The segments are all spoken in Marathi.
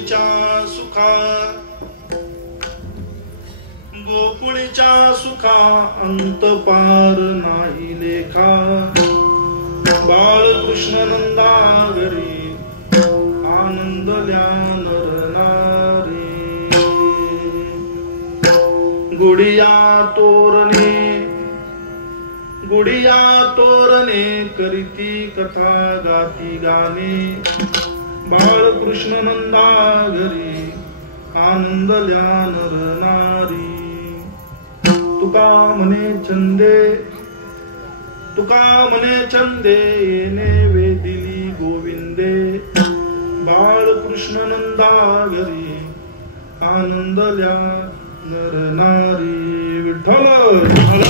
गोकुळीच्या सुखा गोकुळीच्या सुखा अंत पार नाही लेखा बाळकृष्ण नंदागरी आनंदल्या नरनारी गुडिया तोरणे करीती कथा गाती गाणे बाळकृष्ण नंदागरी आनंदल्या नरनारी तुका म्हणे चंदे येणे वेदिली गोविंदे बाळकृष्ण नंदागरी आनंदल्या नरनारी विठ्ठल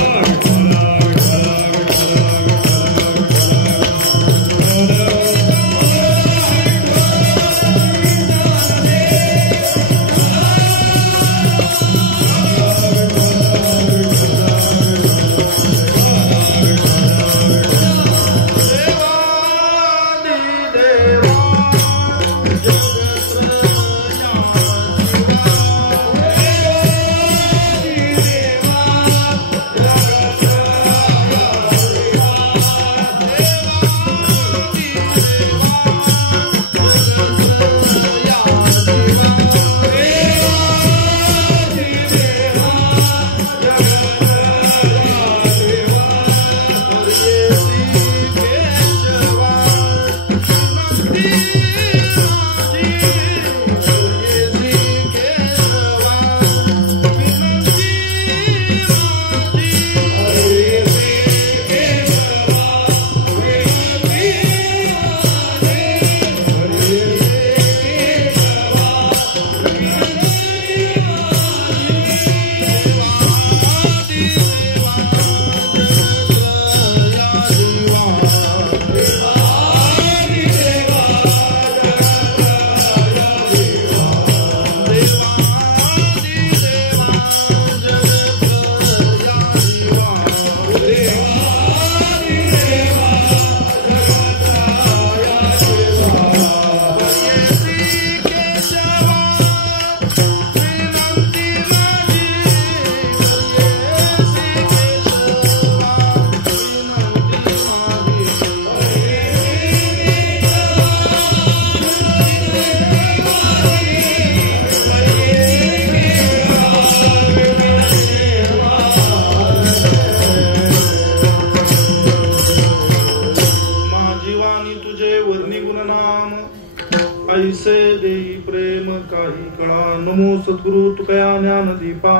सद्गुरु तुकया ज्ञान दीपा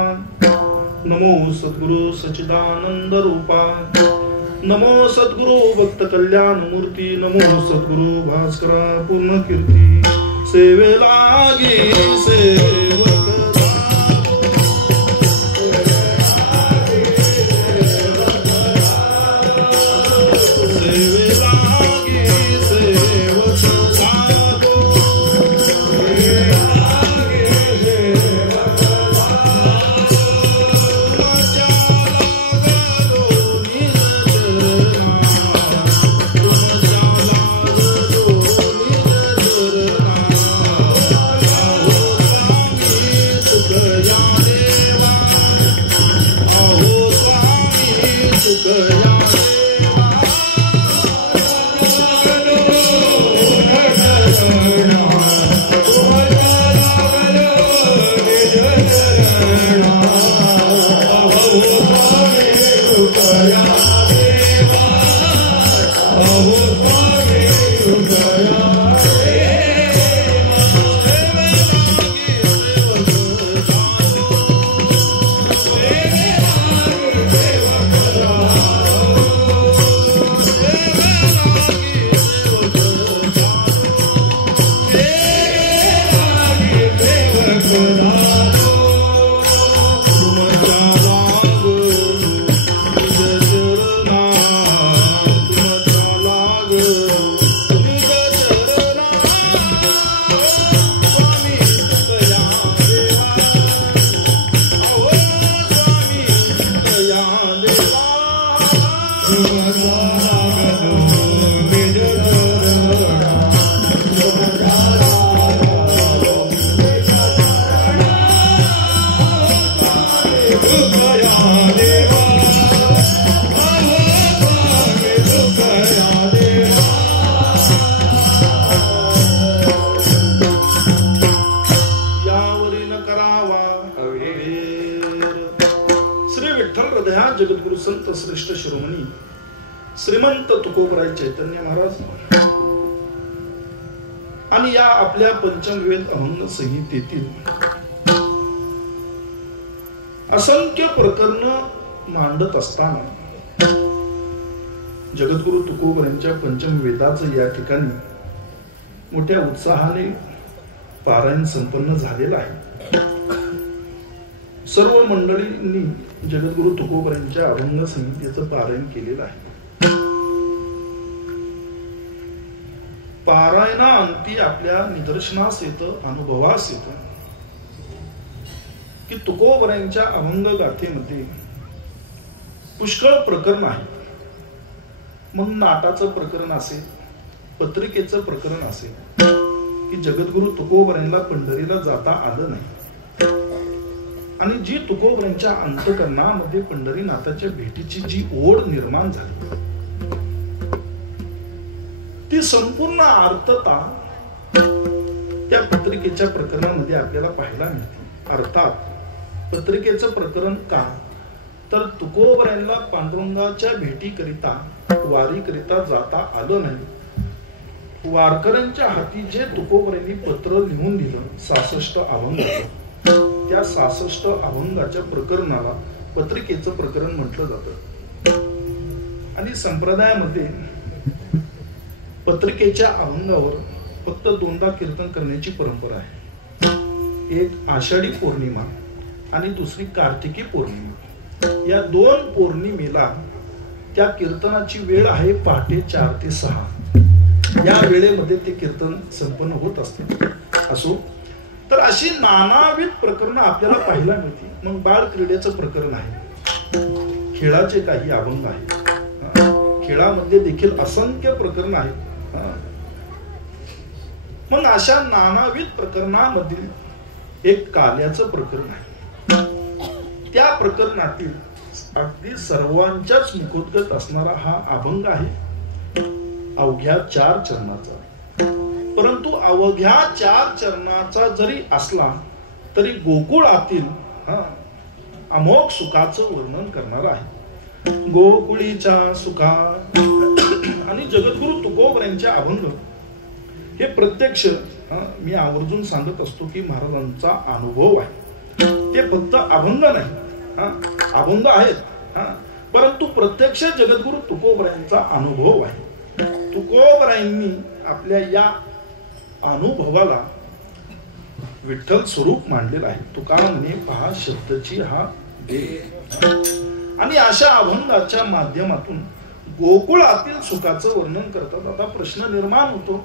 नमो सद्गुरु सच्चिदानंद रूपा नमो सद्गुरु भक्त कल्याण मूर्ती नमो सद्गुरु भास्करा पूर्ण कीर्ती सेवे लागी सेवक जगद्गुरु संत श्रेष्ठ शिरोमणी श्रीमंत तुकोबराय चैतन्य महाराज आणि या आपल्या पंचमवेद अभंग संहितेतील असंख्य प्रकरण मांडत असताना जगद्गुरु तुकोबरायांच्या पंचमवेदाचं या ठिकाणी मोठ्या उत्साहाने पारायण संपन्न झालेलं आहे. सर्व मंडळींनी जगद्गुरु तुकोबरायांच्या अभंग संहितेचं पारायण केलेलं आहे. पारायणाअंती आपल्या निदर्शनास येतं, अनुभवास येतं की तुकोबरायांच्या अभंग गाथेमध्ये पुष्कळ प्रकरण आहे. मग नाटाचं प्रकरण असेल, पत्रिकेचं प्रकरण असेल की जगद्गुरु तुकोबरायांना पंढरीला जाता आलं नाही आणि जी तुकोबरायांच्या अंतःकरणामध्ये पंढरीनाथाच्या भेटीची जी ओढ निर्माण झाली ती संपूर्ण आर्तता त्या पत्रिकेच्या प्रकरणामध्ये आपल्याला पाहायला मिळते. अर्थात पत्रिकेचं प्रकरण का तर तुकोबरायांना पांडुरंगाच्या भेटीकरिता वारीकरिता जाता आलं नाही. वारकऱ्यांच्या हाती जे तुकोबरायांनी पत्र लिहून दिलं 66 अभंग, त्या 66 अभंगाच्या प्रकरणाला पत्रिकेचं प्रकरण म्हटलं जातं. आणि संप्रदायामध्ये पत्रिकेच्या अभंगावर फक्त 2दा कीर्तन करण्याची परंपरा आहे. एक आषाढी पौर्णिमा आणि दुसरी कार्तिकी पौर्णिमा. या 2 पौर्णिमेला त्या कीर्तनाची वेळ आहे पहाटे 4 ते 6. या वेळेमध्ये ते कीर्तन संपन्न होत असते. असो तर अशी नानाविध प्रकरण आपल्याला पाहायला मिळते. मग बाळ क्रीडेचं प्रकरण आहे, खेळाचे काही अभंग आहेत, खेळामध्ये देखील असंख्य प्रकरण आहेत. मग अशा नानाविध प्रकरणामधील एक काल्याचं प्रकरण आहे. त्या प्रकरणातील अगदी सर्वांच्याच मुखोद्गत असणारा हा अभंग आहे अवघ्या 4 चरणाचा. परंतु अवघ्या 4 चरणाचा जरी असला तरी गोकुळातील अमोघ सुखाचं वर्णन करणार आहे. गोकुळीच्या सुखा आणि जगद्गुरु तुकोबरायांचे अभंग हे प्रत्यक्ष मी आवर्जून सांगत असतो की महाराजांचा अनुभव आहे. ते फक्त अभंग नाही, अभंग आहेत परंतु प्रत्यक्ष जगद्गुरु तुकोबरायांचा अनुभव आहे. तुकोबरायांनी आपल्या या अनुभवाला विठ्ठल स्वरूप मांडलेलं आहे. तुका म्हणे पहा शब्दची हा देह. आणि अशा अभंगाच्या माध्यमातून गोकुळातील सुखाचं वर्णन करतात. आता प्रश्न निर्माण होतो,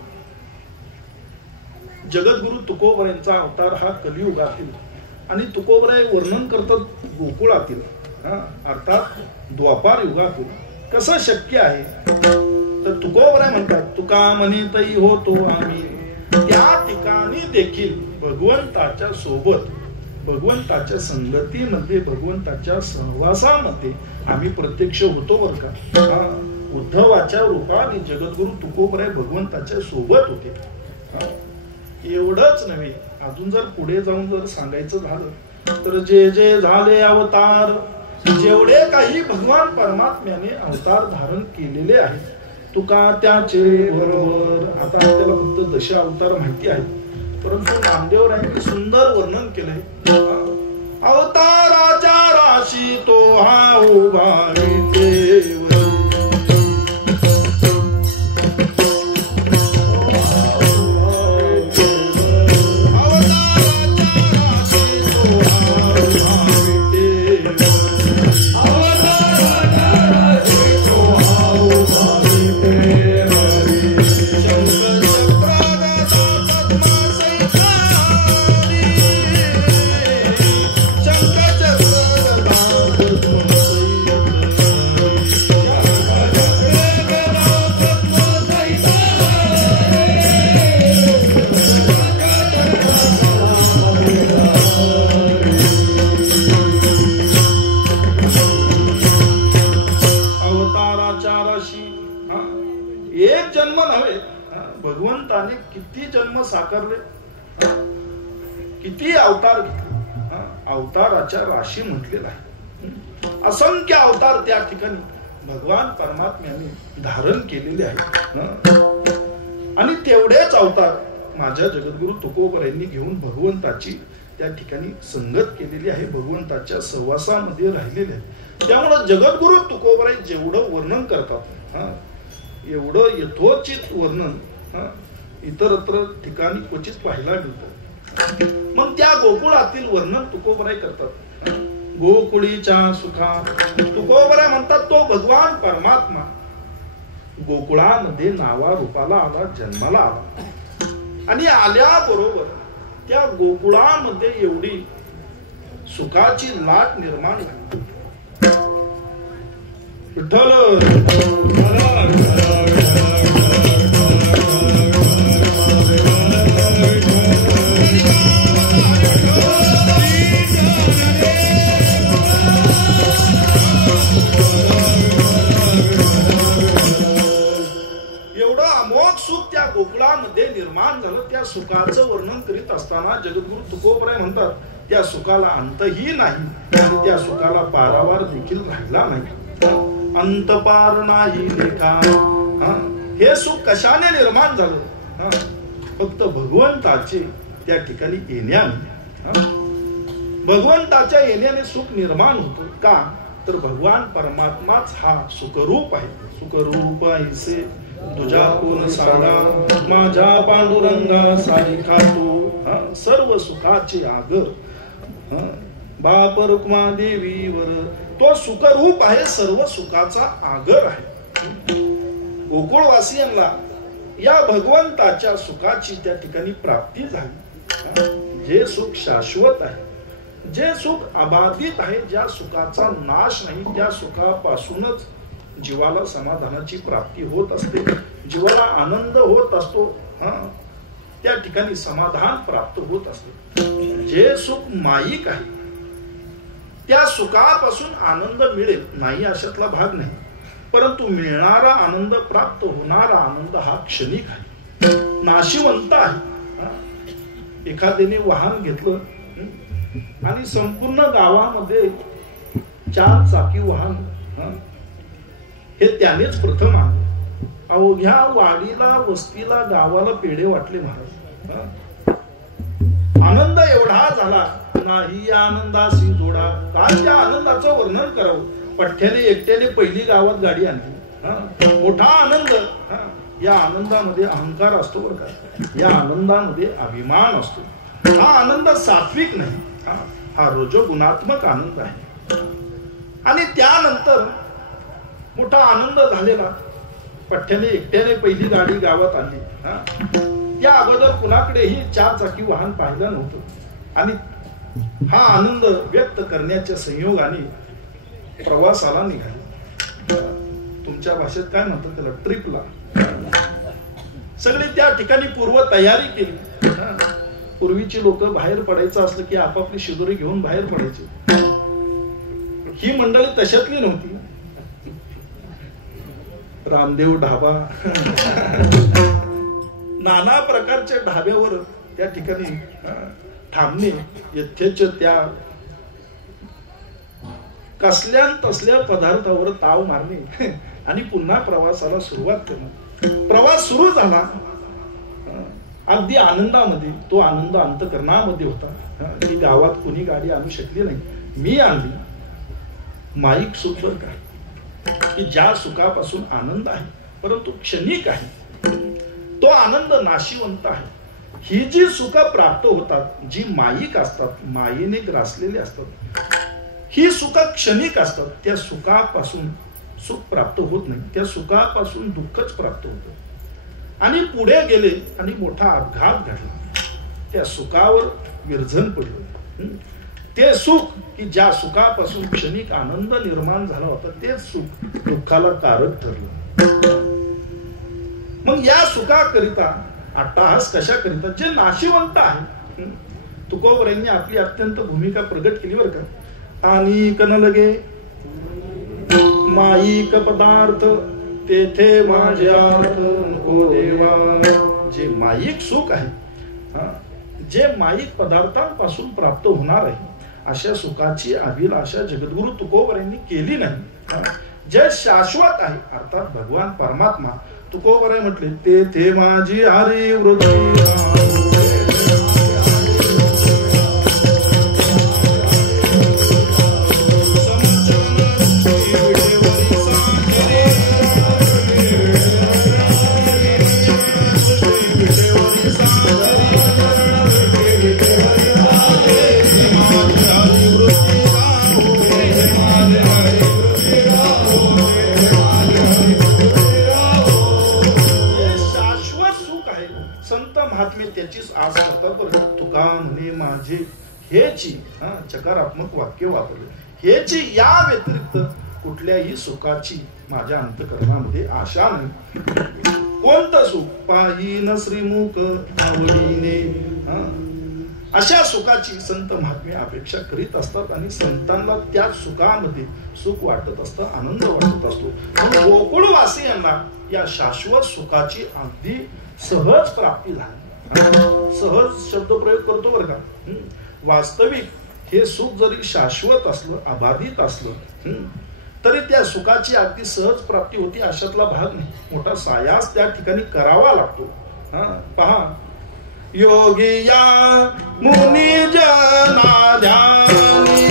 जगद्गुरु तुकोबरायांचा अवतार हा कलियुगातील आणि तुकोबराय वर्णन करतात गोकुळातील, अर्थात द्वापार युगातील. कसं शक्य आहे तर तुकोबराय म्हणतात तुका म्हणे तई होतो आम्ही त्या ठिकाणी देखील भगवंताच्या सोबत, भगवंताच्या संगतीमध्ये, भगवंताच्या सहवासामध्ये आम्ही प्रत्यक्ष होतो बर का. उद्धवाच्या रूपाने जगद्गुरु तुकोबराय भगवंताच्या सोबत होते. एवढंच नव्हे, अजून जर पुढे जाऊन जर सांगायचं झालं तर जे जे झाले अवतार, जेवढे काही भगवान परमात्म्याने अवतार धारण केलेले आहेत, तुका त्याचे बरोबर. आता आपल्याला फक्त 10 अवतार माहिती आहेत, परंतु नामदेवरायांनी सुंदर वर्णन केलंय. अवताराच्या राशी तो हा उभा विटेवर, भगवंताने किती जन्म साकारले, किती अवतार घेतले, अवताराच्या राशी म्हटलेला आहे. असंख्य अवतार त्या ठिकाणी भगवान परमात्म्याने धारण केलेले आहेत आणि तेवढेच अवतार माझ्या जगद्गुरु तुकोबरायांनी घेऊन भगवंताची त्या ठिकाणी संगत केलेली आहे, भगवंताच्या सहवासामध्ये राहिलेले आहे. त्यामुळे जगद्गुरु तुकोबराय जेवढं वर्णन करतात एवढं यथोचित वर्णन इतरत्र ठिकाणी क्वचित पाहायला मिळतं. मग त्या गोकुळातील वर्णन तुकोबराय करतात. गोकुळीच्या सुखा तुकोबराय म्हणतात तो भगवान परमात्मा गोकुळामध्ये नावा रूपाला आला, जन्माला आला आणि आल्याबरोबर त्या गोकुळामध्ये एवढी सुखाची लाट निर्माण झाली. विठ्ठल गोकुळामध्ये निर्माण झालं. त्या सुखाचं वर्णन करीत असताना जगद्गुरु तुकोबराय म्हणतात त्या सुखाला अंतही नाही आणि त्या सुखाला पारावार देखील राहिला नाही. अंत पार नाही लेखा. हे सुख कशाने निर्माण झालं? फक्त भगवंताचे त्या ठिकाणी येण्याने, भगवंताच्या येण्याने सुख निर्माण होतं. का तर भगवान परमात्माच हा सुखरूप आहे. सुखरूप ऐसे तुझ्या कोण सांगा माझ्या पांडुरंगा सारिखा तू. सर्व सुखाचे आगर बाप रुक्मा देवीवर तो सुखरूप आहे, सर्व सुखाचा आगर आहे. गोकुळवासियांना या भगवंताच्या सुखाची त्या ठिकाणी प्राप्ती झाली. जे सुख शाश्वत आहे, जे सुख अबाधित आहे, ज्या सुखाचा नाश नाही, त्या सुखापासूनच जीवाला समाधानाची प्राप्ती होत असते, जीवाला आनंद होत असतो. त्या ठिकाणी समाधान प्राप्त होत असते. जे सुख माईक आहे त्या सुखापासून आनंद मिळेल नाही अशातला भाग नाही, परंतु मिळणारा आनंद, प्राप्त होणारा आनंद हा क्षणिक आहे, नाशिवंत आहे. एखाद्याने वाहन घेतलं आणि संपूर्ण गावामध्ये 4 चाकी वाहन हे त्यानेच प्रथम आणले. अवघ्या वाडीला, वस्तीला, गावाला पेढे वाटले महाराज. आनंद एवढा झाला नाही आनंदाशी जोडा. काय त्या आनंदाचं वर्णन करावं. पठ्ठ्याने एकट्याने पहिली गावात गाडी आणली, मोठा आनंद. या आनंदामध्ये अहंकार असतो बरं का, या आनंदामध्ये अभिमान असतो. हा आनंद सात्विक नाही, हा रजोगुणात्मक आनंद आहे. आणि त्यानंतर मोठा आनंद झालेला, पठ्ठ्याने एकट्याने पहिली गाडी गावात आणली. त्या अगोदर कुणाकडेही 4 चाकी वाहन पाहिलं नव्हतं आणि हा आनंद व्यक्त करण्याच्या संयोगाने प्रवासाला निघाला. तुमच्या भाषेत काय म्हणतात त्याला, ट्रिपला. सगळे त्या ठिकाणी पूर्व तयारी केली. पूर्वीची लोक बाहेर पडायचं असलं की आपापली शिदोरी घेऊन बाहेर पडायची. ही मंडळी तशातली नव्हती. रामदेव ढाबा, नाना प्रकारच्या ढाब्यावर त्या ठिकाणी थांबणे, यथेच त्या कसल्या तसल्या पदार्थावर ताव मारणे आणि पुन्हा प्रवासाला सुरुवात करणे. प्रवास सुरू झाला अगदी आनंदामध्ये. तो आनंद अंतकरणामध्ये होता की गावात कोणी गाडी आणू शकली नाही, मी आणली. माईक सुख बर का, की ज्या सुखापासून आनंद आहे परंतु क्षणिक आहे, तो आनंद नाशिवंत आहे. ही जी सुख प्राप्त होतात, जी माईक असतात, मायेने ग्रासलेली असतात, ही सुख क्षणिक असतात. त्या सुखापासून सुख प्राप्त होत नाही, त्या सुखापासून दुःखच प्राप्त होतं. आणि पुढे गेले आणि मोठा अपघात घडला. त्या सुखावर विरजन पडलं. ते सुख की ज्या सुखापासून क्षणिक आनंद निर्माण झाला होता, ते सुख दुःखाला कारक ठरलं. मग या सुखाकरिता अट्टहास कशा करिता, जे नाशिवंत आहे. तुकोबरायांनी आपली अत्यंत भूमिका प्रगट केली बरं का. आणि कन लगे माईक पदार्थ तेथे माझ्या नको देवा. जे माईक सुख आहे, जे माईक पदार्थांपासून प्राप्त होणार आहे अशा सुखाची अभिलाषा जगद्गुरु तुकोबरायांनी केली नाही. जे शाश्वत आहे अर्थात भगवान परमात्मा, तुकोबराय म्हटले ते ते माझी हरी वृत्ती. त्याचीच आस करतात बरं. तुका म्हणे माझे हेची चकारात्मक वाक्य वापरले. हेची या व्यतिरिक्त कुठल्याही सुखाची माझ्या अंतःकरणामध्ये आशा नाही. कोणतं सुख पाहिन श्रीमुख आवडीने, अशा सुखाची संत महात्मे अपेक्षा करीत असतात आणि संतांना त्या सुखामध्ये सुख वाटत असतं, आनंद वाटत असतो. गोकुळवासियांना या शाश्वत सुखाची अगदी सहज प्राप्ती झाली. सहज शब्द प्रयोग करतो बरं का. वास्तविक हे सुख जरी शाश्वत असलं, अबाधित असलं, तरी त्या सुखाची अगदी सहज प्राप्ती होती अशातला भाग नाही. मोठा सायास त्या ठिकाणी करावा लागतो. पहा, योगिया मुनी जना ध्यानी,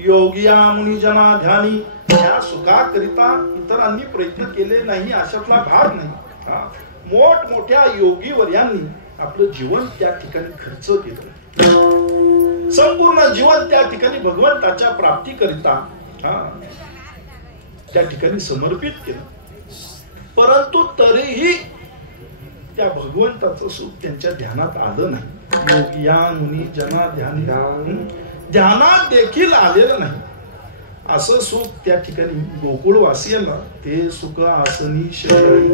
योगिया मुनिजना ध्यानी, या सुखाकरिता इतरांनी प्रयत्न केले नाही अशातला भाग नाही. मोठमोठ्या योगीवर्यांनी आपलं जीवन त्या ठिकाणी खर्च केलं. संपूर्ण जीवन त्या ठिकाणी भगवंताच्या प्राप्तीकरिता त्या ठिकाणी समर्पित केलं. परंतु तरीही त्या भगवंताचं सुख त्यांच्या ध्यानात आलं नाही. योगिया मुनिजना ध्यानी, ध्यानात देखील आलेलं नाही. असं सुख त्या ठिकाणी गोकुळवासियांना ते सुख आसनी शयनी,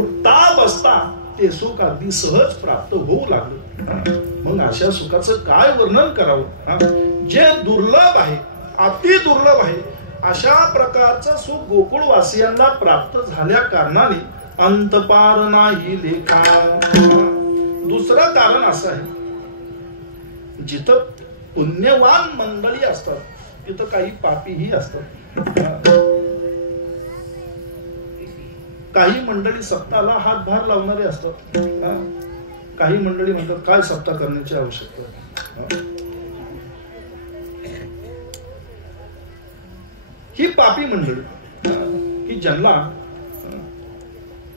उठता बसता ते सुख अगदी सहज प्राप्त होऊ लागलं. मग अशा सुखाचं काय वर्णन करावं. जे दुर्लभ आहे, अति दुर्लभ आहे, अशा प्रकारचं सुख गोकुळवासियांना प्राप्त झाल्या कारणाने अंतपार नाही लेखा. दुसरं कारण असं आहे, जिथं पुण्यवान मंडळी असतात, तिथं काही पापीही असतात. काही मंडळी सप्ताहाला हातभार लावणारे असतात. काही मंडळी म्हणतात काय सप्ताह करण्याची आवश्यकता. ही पापी मंडळी की ज्यांना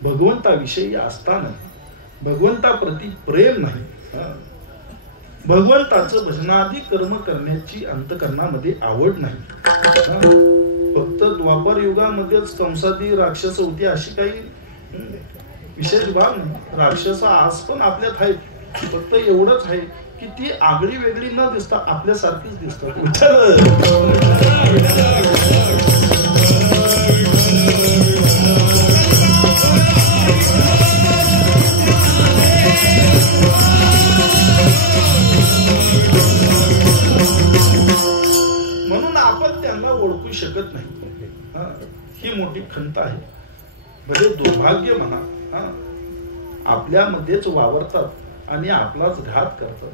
भगवंताविषयी असताना भगवंताप्रती प्रेम नाही, भगवंताचं भजनादी कर्म करण्याची अंतकरणामध्ये आवड नाही. फक्त द्वापर युगामध्येच कंसादी राक्षस होती अशी काही विशेष बाब नाही. राक्षस आज पण आपल्यात आहेत. फक्त एवढंच आहे की ती आगळी वेगळी न दिसता आपल्यासारखीच दिसतात. म्हणून आपण त्यांना ओळखू शकत नाही. ही मोठी खंत आहे. भले दुर्भाग्य म्हणा, आपल्यामध्येच वावरतात आणि आपलाच घात करतात.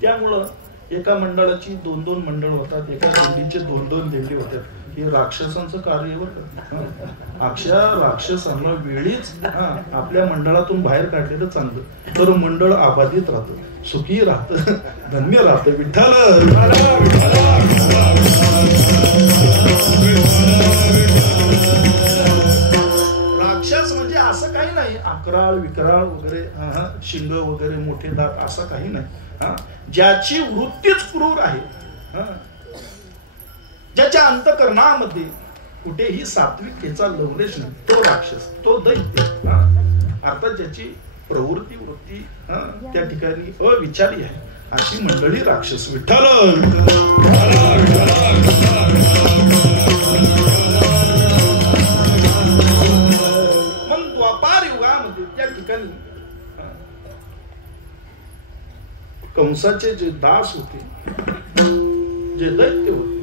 त्यामुळं एका मंडळाची 2-2 मंडळ होतात, एका दिंडीचे 2-2 दिंडी होतात. हे राक्षसांचं कार्य होतं. अक्षर राक्षसांना वेळीच आपल्या मंडळातून बाहेर काढलेलं चांगलं, तर मंडळ आबाधित राहतं, सुखी राहतं, धन्य राहतं. विठ्ठल राक्षस म्हणजे असं काही नाही, अकराळ विकराळ वगैरे, शिंग वगैरे, मोठे दात, असं काही नाही. ज्याची वृत्तीच क्रूर आहे, ज्याच्या अंतकरणामध्ये कुठेही सात्विकतेचा लवलेश नाही, तो राक्षस, तो दैत्य. अर्थात ज्याची प्रवृत्ती वृत्ती त्या ठिकाणी अविचारी आहे, अशी मंडळी राक्षस. विठ्ठल मग द्वापार युगामध्ये त्या ठिकाणी कंसाचे जे दास होते, जे दैत्य होते,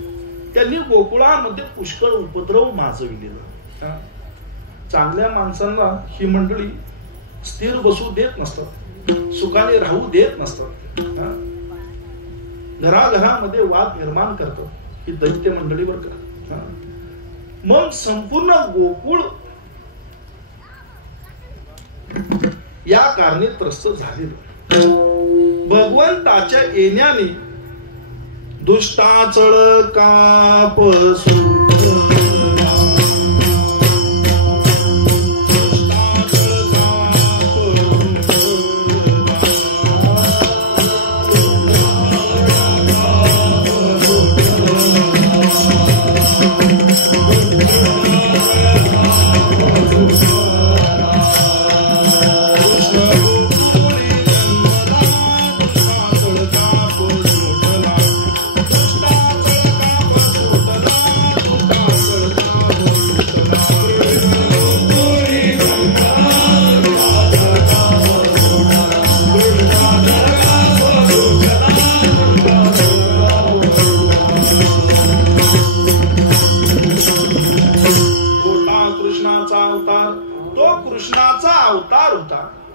त्यांनी गोकुळामध्ये पुष्कळ उपद्रव माजविलेला. चांगल्या माणसांना ही मंडळी स्थिर बसू देत नसतात, सुखाने राहू देत नसतात. घराघरामध्ये वाद निर्माण करतात ही दैत्य मंडळी बर का. मग संपूर्ण गोकुळ या कारणे त्रस्त झालेलं. भगवंताच्या येण्याने दुष्टाचळ कापसू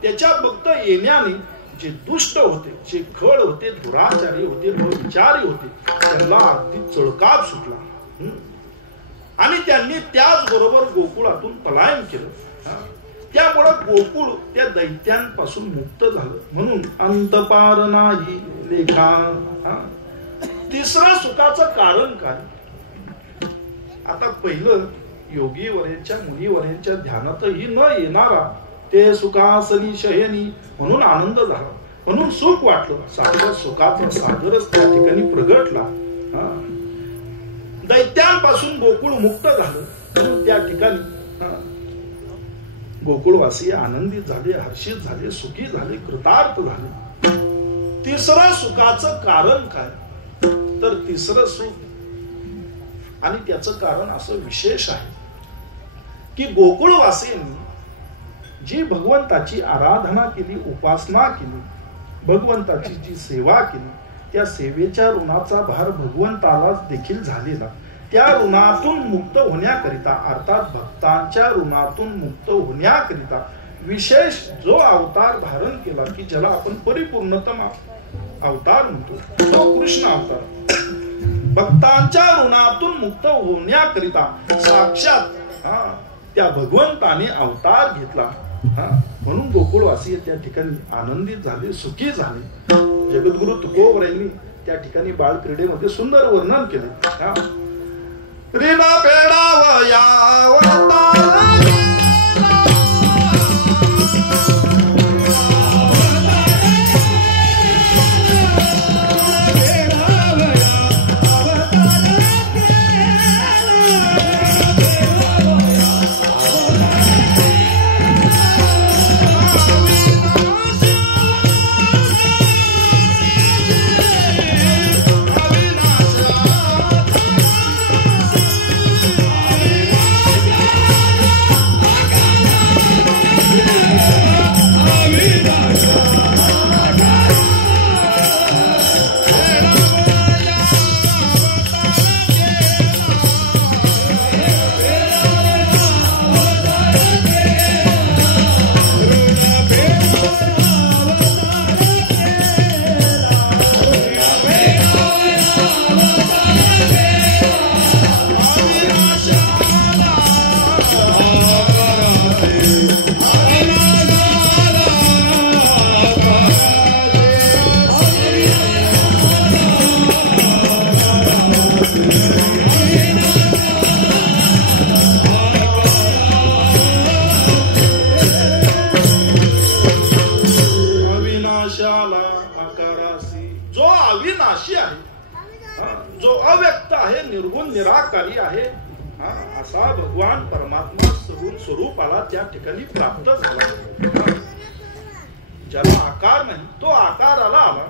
त्याच्या फक्त येण्याने जे दुष्ट होते, जे खळ होते, दुराचारी होते, विचारी होते, त्यांना अगदी चळकाप सुटला आणि त्यांनी त्याच बरोबर गोकुळातून पलायन केलं. त्यामुळे गोकुळ त्या दैत्यांपासून मुक्त झालं. म्हणून अंतपार नाही लेखा. तिसरं सुखाचं कारण काय? आता पहिलं योगीवरेच्या मुनीवरेच्या ध्यानातही न येणारा ते सुखासनी शयनी म्हणून आनंद झाला, म्हणून सुख वाटलं. साक्षात सुखाचा सागरच त्या ठिकाणी प्रगटला. दैत्यांपासून गोकुळ मुक्त झालं, म्हणून त्या ठिकाणी गोकुळवासी आनंदित झाले, हर्षित झाले, सुखी झाले, कृतार्थ झाले. तिसरं सुखाचं कारण काय? तर तिसरं सुख आणि त्याचं कारण असं विशेष आहे की गोकुळवासीयांनी जी भगवंताची आराधना केली, उपासना केली, भगवंताची जी सेवा केली, त्या सेवेच्या ऋणाचा भार भगवंतालाच देखील झालेला. त्या ऋणातून मुक्त होण्याकरिता, अर्थात भक्तांच्या ऋणातून मुक्त होण्याकरिता विशेष जो अवतार धारण केला की ज्याला आपण परिपूर्णतमा अवतार म्हणतो तो कृष्ण अवतार भक्तांच्या ऋणातून मुक्त होण्याकरिता साक्षात त्या भगवंताने अवतार घेतला. म्हणून गोकुळवासी त्या ठिकाणी आनंदित झाले, सुखी झाले. जगद्गुरु तुकोबरायांनी त्या ठिकाणी बाळ क्रीडेमध्ये सुंदर वर्णन केले. ऋण फेडावया जो अव्यक्त आहे, निर्गुण निराकारी आहे, असा भगवान परमात्मा सगुण स्वरूपाला त्या ठिकाणी प्राप्त झाला. ज्याला आकार नाही तो आकाराला आला,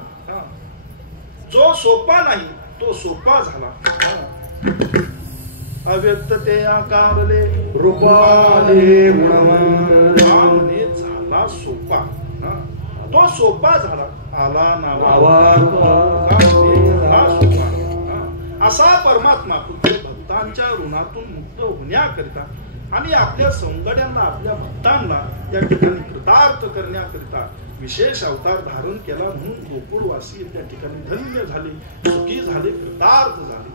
जो सोपा नाही तो सोपा झाला. अव्यक्त ते आकारले रूपाले म्हणे झाला सोपा, तो सोपा झाला. आला नावा असा परमात्मा भक्तांच्या ऋणातून मुक्त होण्याकरिता आणि आपल्या सौंदर्यांना, आपल्या भक्तांना या ठिकाणी कृतार्थ करण्याकरिता विशेष अवतार धारण केला. म्हणून गोकुळवासी त्या ठिकाणी धन्य झाले, सुखी झाले, कृतार्थ झाले.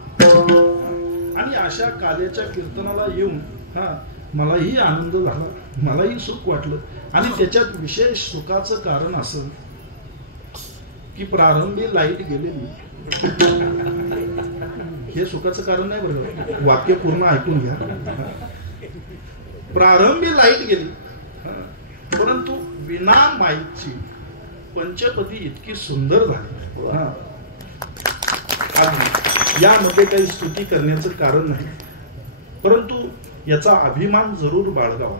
आणि अशा काल्याच्या कीर्तनाला येऊन मलाही आनंद झाला, मलाही सुख वाटलं. आणि त्याच्यात विशेष सुखाचं कारण असं की प्रारंभी लाईट गेलेली. हे सुखाचं कारण नाही बरं, वाक्य पूर्ण ऐकून घ्या. प्रारंभी लाईट गेली, परंतु विना माईकची पंचपदी इतकी सुंदर झाली. यामध्ये काही स्तुती करण्याचं कारण नाही, परंतु याचा अभिमान जरूर बाळगावा.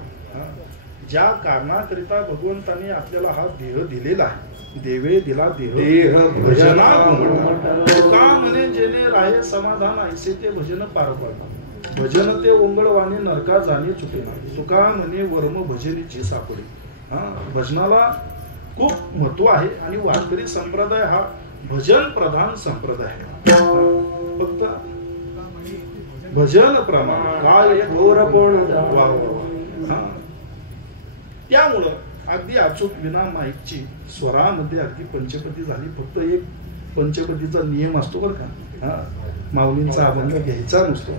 ज्या कारणाकरिता भगवंताने आपल्याला हा देह दिलेला आहे, देवे दिला देह भजना तुका म्हणे जेणे राहे समाधान ऐसे ते भजन पार पडला. भजन ते ओंगळवाने नरका जाणे चुकेना. तुका म्हणे वर्म भजनीची सापडी. भजनाला खूप महत्व आहे आणि वारकरी संप्रदाय हा भजन प्रधान संप्रदाय आहे. फक्त भजन प्रमाण काय घोर त्यामुळं अगदी अचूक विना माईकची स्वरामध्ये अगदी पंचपदी झाली. फक्त एक पंचपदीचा नियम असतो बरं का, माऊलींचा अभंग घ्यायचा नसतो.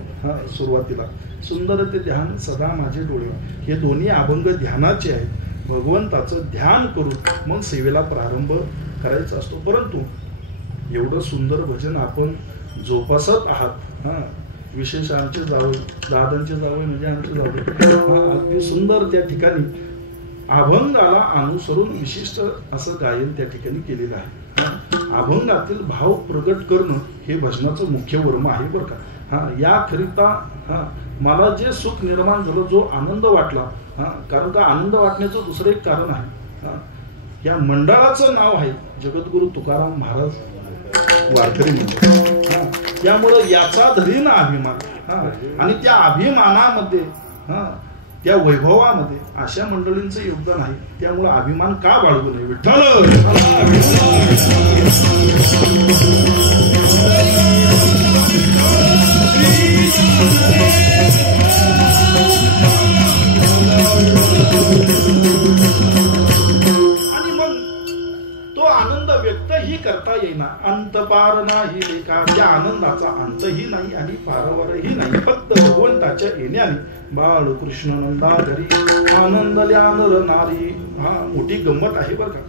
सुरुवातीला सुंदर ते ध्यान सदा माझे डोळे, हे दोन्ही अभंग ध्यानाचे आहेत. भगवंताचं ध्यान करून मग सेवेला प्रारंभ करायचा असतो. परंतु एवढं सुंदर भजन आपण जोपासत आहात. विशेष आमचे जावई, दादांचे जावई म्हणजे आमचे जावई, अगदी सुंदर त्या ठिकाणी अभंगाला अनुसरून विशिष्ट असं गायन त्या ठिकाणी केलेलं आहे. अभंगातील भाव प्रगट करणं हे भजनाचं मुख्य वर्म आहे बरं का. याकरिता मला जे सुख निर्माण झालं, जो आनंद वाटला, कारण का आनंद वाटण्याचं दुसरं एक कारण आहे. या मंडळाचं नाव आहे जगद्गुरु तुकाराम महाराज वारकरी मंडळ. त्यामुळं याचा धरीन अभिमान आणि त्या अभिमानामध्ये, त्या वैभवामध्ये अशा मंडळींचं योगदान आहे. त्यामुळे अभिमान का बाळगू नये. विठ्ठल आणि मग तो आनंद व्यक्तही करता येईल पार नाही लेखा. त्या आनंदाचा अंतही नाही आणि पारवरही नाही. फक्त भगवंताच्या येण्याने बाळकृष्ण नंदा घरी आनंदल्या नर नारी. हा मोठी गंमत आहे बरं का.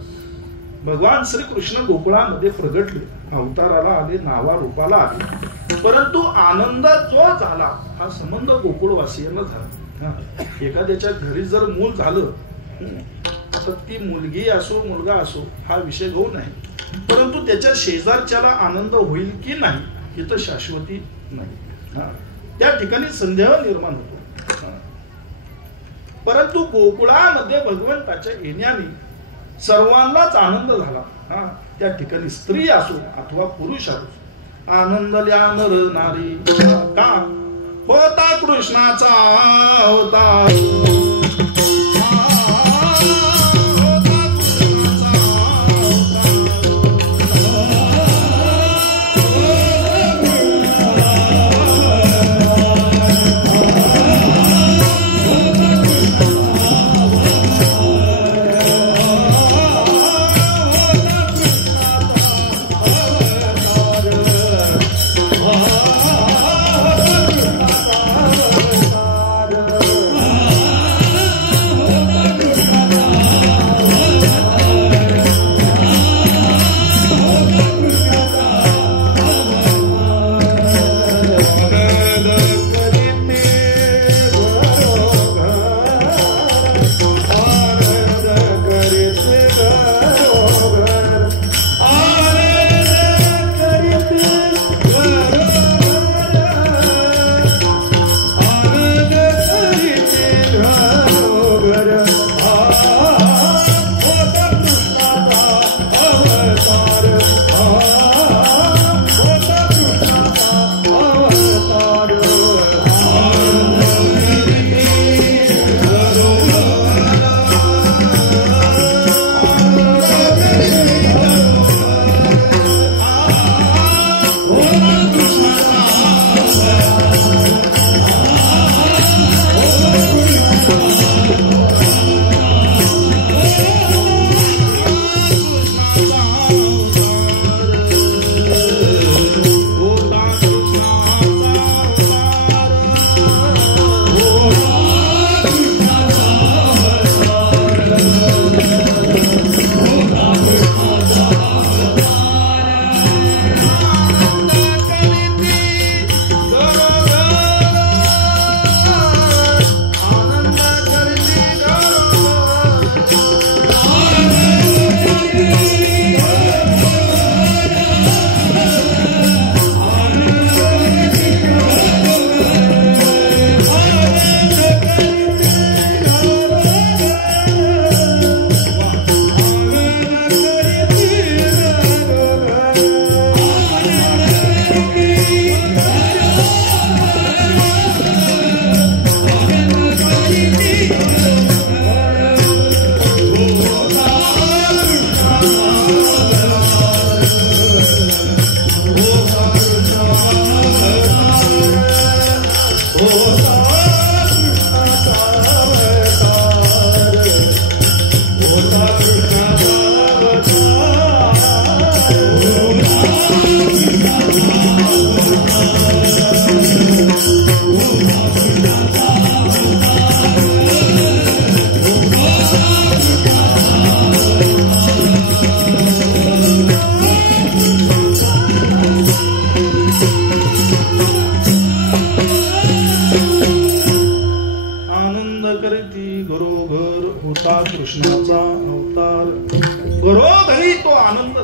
भगवान श्रीकृष्ण गोकुळामध्ये प्रगटले, अवताराला आले, नावा रूपाला आले, परंतु आनंद जो झाला हा संबंध गोकुळवासियांना झाला. एखाद्याच्या घरी जर मूल झालं, आता ती मुलगी असो मुलगा असो हा विषय घेऊ नाही, परंतु त्याच्या शेजारच्याला आनंद होईल की नाही ही तर शाश्वती नाही. त्या ठिकाणी संदेह निर्माण होतो. परंतु गोकुळामध्ये भगवंताच्या येण्याने सर्वांनाच आनंद झाला. त्या ठिकाणी स्त्री असो अथवा पुरुष असो आनंदल्या नर नारी. का होता कृष्णाचा अवतार.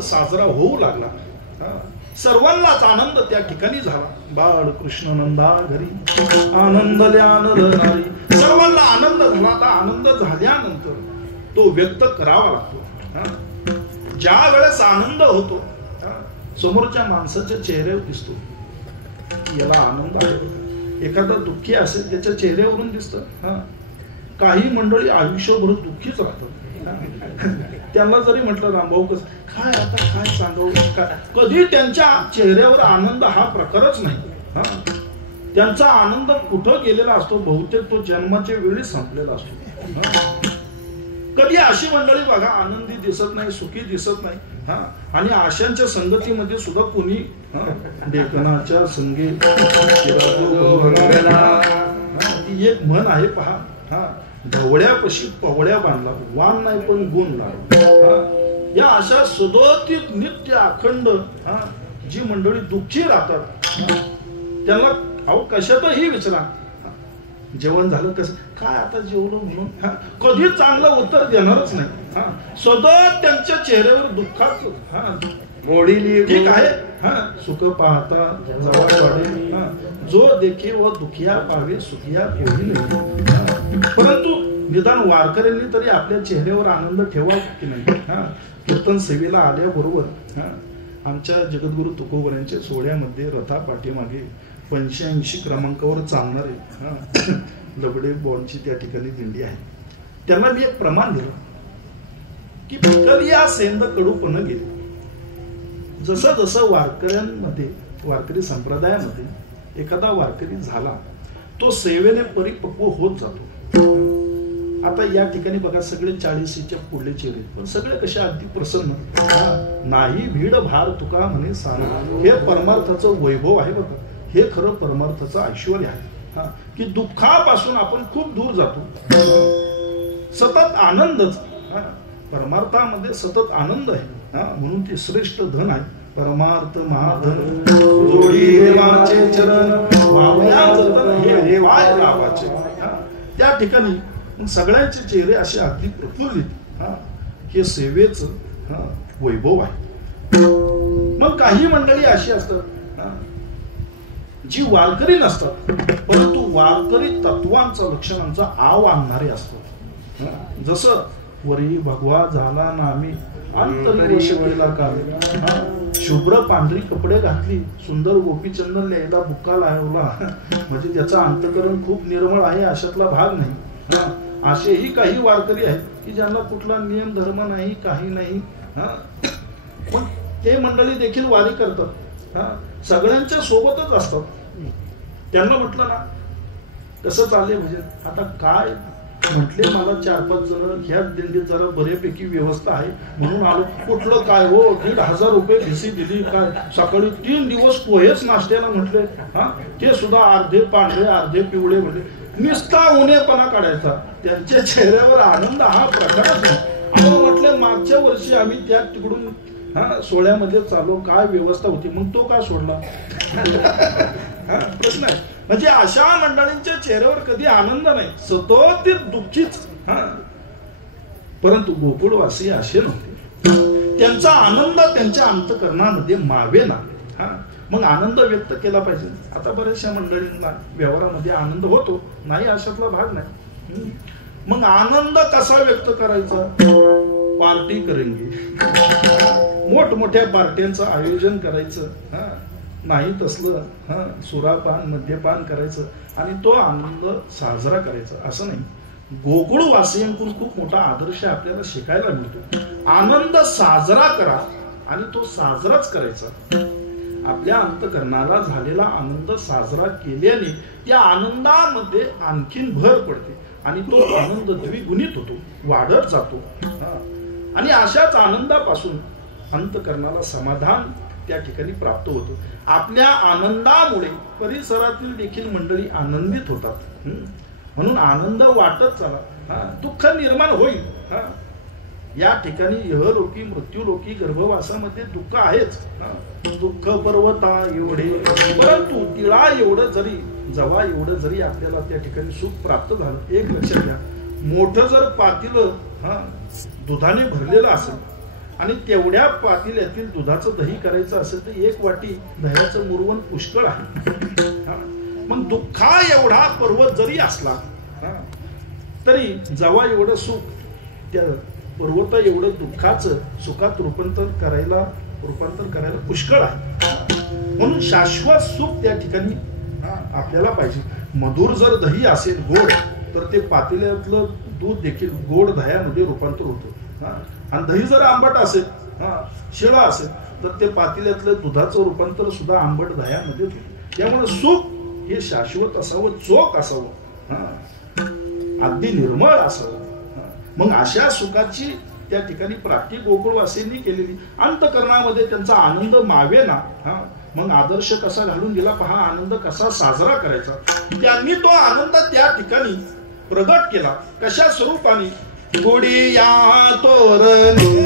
साजरा होऊ लागला. सर्वांनाच आनंद त्या ठिकाणी झाला. बाळ कृष्ण नंदा घरी आनंदल्या नर नारी. सर्वांना आनंद झाला. आता आनंद झाल्यानंतर तो व्यक्त करावा लागतो. ज्या वेळेस आनंद होतो समोरच्या माणसाच्या चेहऱ्यावर दिसतो याला आनंद आहे. एखादा दुःखी असेल त्याच्या चेहऱ्यावरून दिसतं. काही मंडळी आयुष्यभर दुःखीच राहतात. त्यांना जरी म्हटलं रामभाऊ कसं काय आता काय सांगावं काय, कधी त्यांच्या चेहऱ्यावर आनंद हा प्रकारच नाही. त्यांचा आनंद कुठं गेलेला असतो, बहुतेक तो जन्माच्या वेळी संपलेला असतो. कधी अशी मंडळी बघा आनंदी दिसत नाही, सुखी दिसत नाही. आणि आशांच्या संगतीमध्ये सुद्धा कोणी लेखनाच्या संगे ती एक म्हण आहे पहा, ढवळ्यापाशी पवळ्या बांधला, वाण नाही पण गुण लागला. या अशा सदोतीत नित्य अखंड जी मंडळी दुःखी राहतात त्यांना अहो कशातही विचारा, जेवण झालं कसं, काय आता जेवलो म्हणून कधी चांगलं उत्तर देणारच नाही. सतत त्यांच्या चेहऱ्यावर दुःखाच मोडीली ठीक आहे. सुख पाहता जवळ वाढे, जो देखे व दुखिया पावे सुखिया एवढी नाही. परंतु निदान वारकऱ्यांनी तरी आपल्या चेहऱ्यावर आनंद ठेवा की नाही. कीर्तन सेवेला आल्याबरोबर आमच्या जगद्गुरु तुकोबरांच्या सोहळ्यामध्ये रथा पाठीमागे 85 क्रमांकावर चालणारे लबडे बॉलची त्या ठिकाणी दिंडी आहे. त्यांना मी एक प्रमाण दिलं की कधी या सेंद कडूपण गेले. जसं जसं वारकऱ्यांमध्ये, वारकरी संप्रदायामध्ये एखादा वारकरी झाला तो सेवेने परिपक्व होत जातो. आता या ठिकाणी बघा सगळे 40च्या पुढले चेहरे, पण सगळे कसे अगदी प्रसन्न. नाही भीड भार तुका म्हणे सारा, हे परमार्थाचं वैभव आहे बघा. हे खरं परमार्थाचं ऐश्वर्य आहे की दुःखापासून आपण खूप दूर जातो. सतत आनंदच, परमार्थामध्ये सतत आनंद आहे. म्हणून ते श्रेष्ठ धन आहे. परमार्थ महाधन जोडी देवाचे चरण वावया जतन हे वाय लावाचे. त्या ठिकाणी सगळ्यांचे चेहरे असे अगदी प्रफुल्लित. हे सेवेचं वैभव आहे. मग काही मंडळी अशी असतात जी वारकरी नसतात, परंतु वारकरी तत्वांचा लक्षणांचा आव आणणारे असतात. जसं वरी भगवा झाला नामी अंतर्वेश केला कावे, शुभ्र पांढरी कपडे घातली, सुंदर गोपीचंदन लिहायला बुक्का लावला, म्हणजे त्याचं अंतकरण खूप निर्मळ आहे अशातला भाग नाही. असेही काही वारकरी आहेत की ज्यांना कुठला नियम धर्म नाही, काही नाही, पण ते मंडळी देखील वारी करतात, सगळ्यांच्या सोबतच असतात. त्यांना म्हटलं ना कसं चाललंय म्हणजे आता काय म्हटले, मला 4-5 जण ह्या दिंडीत जरा बऱ्यापैकी व्यवस्था आहे म्हणून आलो. कुठलं काय हो, 1,500 रुपये भिसी दिली, काय सकाळी 3 दिवस पोहेच नाश्त्याला म्हटले, ते सुद्धा अर्धे पांढरे अर्धे पिवळे म्हटले. नुसता उन्हेपणा काढायचा, त्यांच्या चेहऱ्यावर आनंद हा प्रकारच नाही. म्हटले मागच्या वर्षी आम्ही त्या तिकडून सोहळ्यामध्ये चालू, काय व्यवस्था होती, मग तो का सोडला प्रश्न आहे. म्हणजे अशा मंडळींच्या चेहऱ्यावर कधी आनंद नाही, सतत दुःखीच. परंतु गोकुळवासी असे नव्हते. त्यांचा आनंद त्यांच्या अंतकरणामध्ये मावे ना. मग आनंद व्यक्त केला पाहिजे. आता बऱ्याचशा मंडळींना व्यवहारामध्ये आनंद होतो, नाही अशातला भाग नाही. मग आनंद कसा व्यक्त करायचा? पार्टी करेंगे, मोठमोठ्या पार्ट्यांचं आयोजन करायचं, नाही तसलं सुरापान मद्यपान करायचं आणि तो आनंद साजरा करायचा असं नाही. गोकुळवासियांकडून खूप मोठा आदर्श आपल्याला शिकायला मिळतो. आनंद साजरा करा आणि तो साजराच करायचा. आपल्या अंतकरणाला झालेला आनंद साजरा केल्याने त्या आनंदामध्ये आणखीन भर पडते आणि तो आनंद द्विगुणित होतो, वाढत जातो. आणि अशाच आनंदापासून अंतकरणाला समाधान त्या ठिकाणी प्राप्त होतं. आपल्या आनंदामुळे परिसरातील देखील मंडळी आनंदित होतात. म्हणून आनंद वाटत चला, दुःख निर्माण होईल. या ठिकाणी यहलोकी मृत्यूलोकी गर्भवासामध्ये दुःख आहेच. दुःख पर्वता एवढे, परंतु तिळा एवढं जरी, जवा एवढं जरी आपल्याला त्या ठिकाणी सुख प्राप्त झालं, एक लक्षात घ्या, मोठं जर पातेलं दुधाने भरलेलं असेल आणि तेवढ्या पातेल्यातील दुधाचं दही करायचं असेल तर 1 वाटी दह्याचं मुरवण पुष्कळ आहे. मग दुःखा एवढा पर्वत जरी असला तरी जवा एवढं सुख, त्या पर्वत एवढं दुःखाचं सुखात रूपांतर करायला पुष्कळ आहे. म्हणून शाश्वत सुख त्या ठिकाणी आपल्याला पाहिजे. मधुर जर दही असेल गोड, तर ते पातेल्यातलं दूध देखील गोड दह्यामध्ये रूपांतर होतं. आणि दही जर आंबट असेल, शिळा असेल, तर ते पातेल्यातलं दुधाचं रूपांतर सुद्धा आंबट दह्यामध्ये होतं. त्यामुळे सुख हे शाश्वत असावं, चोख असावं, अगदी निर्मळ असावं. मग अशा सुखाची त्या ठिकाणी प्राप्ती गोकुळवासींनी केलेली. अंतकरणामध्ये त्यांचा आनंद मावेना. मग आदर्श कसा घालून दिला पहा, आनंद कसा साजरा करायचा. त्यांनी तो आनंद त्या ठिकाणी प्रगट केला. कशा स्वरूपाने? गुढी या तोरणे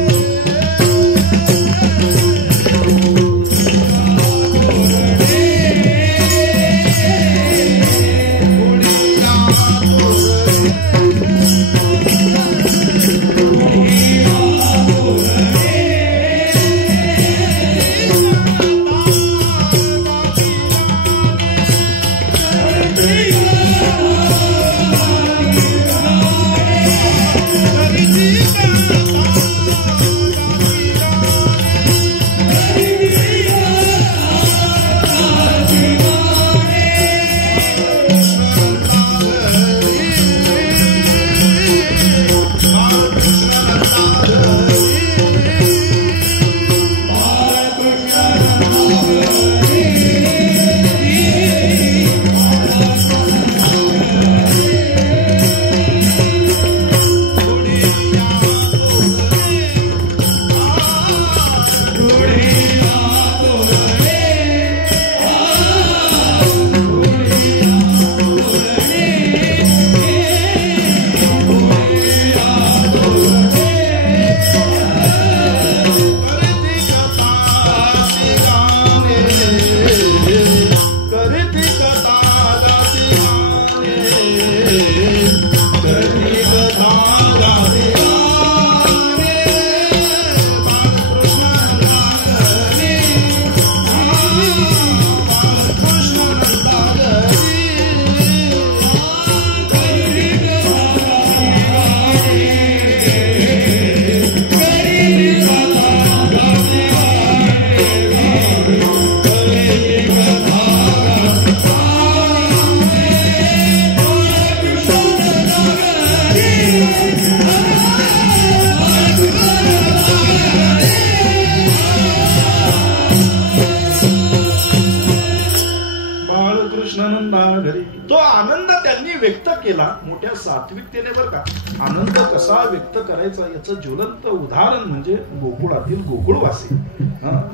तो आनंद त्यांनी व्यक्त केला मोठ्या सात्विकतेने. बरं का, आनंद कसा व्यक्त करायचा याचं ज्वलंत उदाहरण म्हणजे गोकुळातील गोकुळवासी.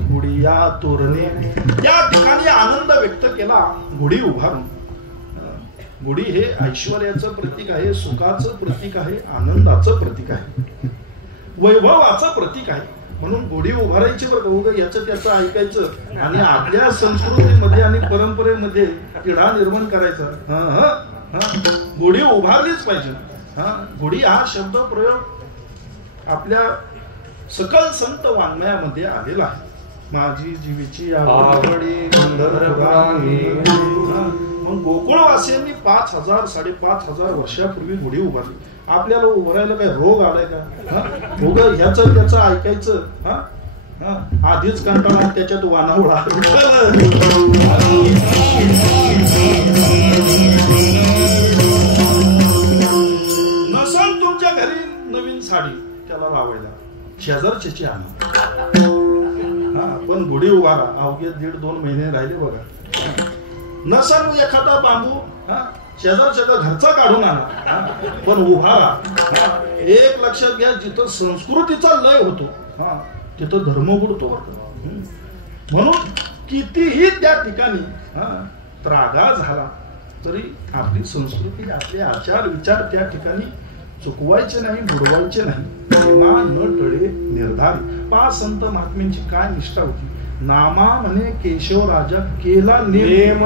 गुढी या तोरणे त्या ठिकाणी आनंद व्यक्त केला गुढी उभारून. गुढी हे ऐश्वर्याचं प्रतीक आहे, सुखाचं प्रतीक आहे, आनंदाचं प्रतीक आहे, वैभवाचं प्रतीक आहे. म्हणून गुढी उभारायची बरं का, याचं त्याचं ऐकायचं आणि आपल्या संस्कृतीमध्ये आणि परंपरेमध्ये तिढा निर्माण करायचा. गुढी उभारलीच पाहिजे. गुढी हा शब्द प्रयोग आपल्या सकल संत वाङ्मयामध्ये आलेला आहे. माझी जीवीची आवडी मग गोकुळवासियांनी 5,000 5,500 वर्षापूर्वी गुढी उभारली. आपल्याला उभारायला काय रोग आलाय का? ह्याचं त्याचं ऐकायचं. आधीच कंटाळा त्याच्यात वानावळा. नसल तुमच्या घरी नवीन साडी त्याला लावायला शेजारची आणा. पण गुढी उभारा, अवघे 1.5-2 महिने राहिले बघा. नसल एखादा बांबू शेजारच्या घरचा काढून आणा, पण उभारा. एक लक्षात घ्या, जिथं संस्कृतीचा लय होतो तिथं धर्म बुडतो. म्हणून कितीही त्या ठिकाणी त्रागा झाला तरी आपली संस्कृती, आपले आचार विचार त्या ठिकाणी चुकवायचे नाही, बुडवायचे नाही. न टळे निर्धार. 5 संत महात्म्यांची काय निष्ठा होती. नामा म्हणे केशव राजा केला नेम.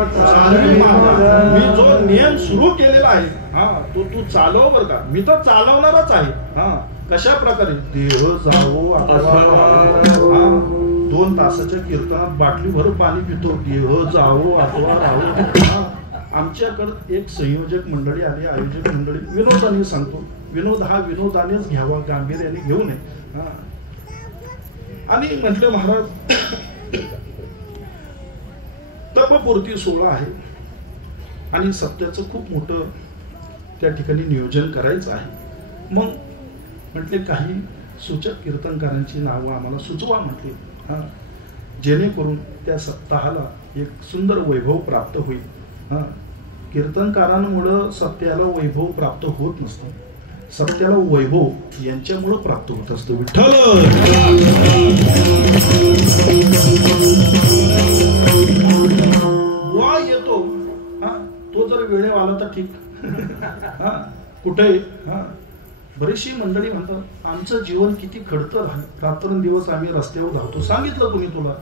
मी जो नियम सुरू केलेला आहे तो तू चालव बर का. मी तर चालवणारच आहे. कशा प्रकारे? देह जावो 2 तासाच्या कीर्तनात बाटली भर पाणी पितो. देह जावो आठवा राहो. आमच्याकडे एक संयोजक मंडळी आली, आयोजक मंडळी. विनोदाने सांगतो, विनोद हा विनोदानेच घ्यावा, गांभीर्याने घेऊ नये. आणि म्हटले महाराज तपपूर्ती 16 आहे आणि सत्याचं खूप मोठं त्या ठिकाणी नियोजन करायचं आहे. मग म्हटले काही सूचक कीर्तनकारांची नावं आम्हाला सुचवा म्हटले, जेणेकरून त्या सप्ताहाला एक सुंदर वैभव प्राप्त होईल. कीर्तनकारांमुळं सत्याला वैभव प्राप्त होत नसतं. सत्याला वैभव यांच्यामुळे प्राप्त होत असतं. विठ्ठल बुवा येतो, तो जर वेळेवर आला तर ठीक. कुठे बरीचशी मंडळी म्हणतात आमचं जीवन किती खडतर आहे, रात्रंदिवस आम्ही रस्त्यावर धावतो. सांगितलं कोणी तुला?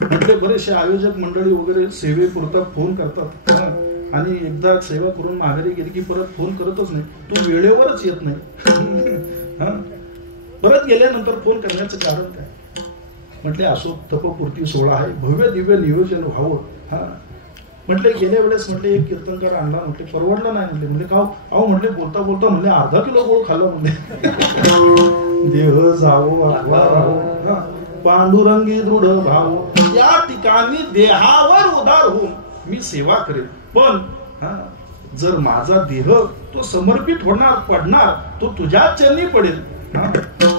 म्हटले बरेचसे आयोजक मंडळी वगैरे सेवेपुरता फोन करतात आणि एकदा सेवा करून माघारी गेली की परत फोन करतच नाही. तू वेळेवरच येत नाही. परत गेल्यानंतर फोन करण्याचं कारण काय? म्हटले असो तपपूर्ती सोहळा आहे, भव्य दिव्य नियोजन व्हावं. म्हटले गेल्या वेळेस म्हटले एक कीर्तनकार आणला, म्हटले परवडला नाही. म्हटले का अहो म्हटले बोलता बोलता म्हटले अर्धा किलो गोळ खाल्ला. म्हटले देह जावो आठवा राहो, पांडुरंगी दृढ भाव. या ठिकाणी देहावर उदार होऊन मी सेवा करेन, पण जर माझा देह तो समर्पित होणार पडणार तो तुझ्या चरणी पडेल.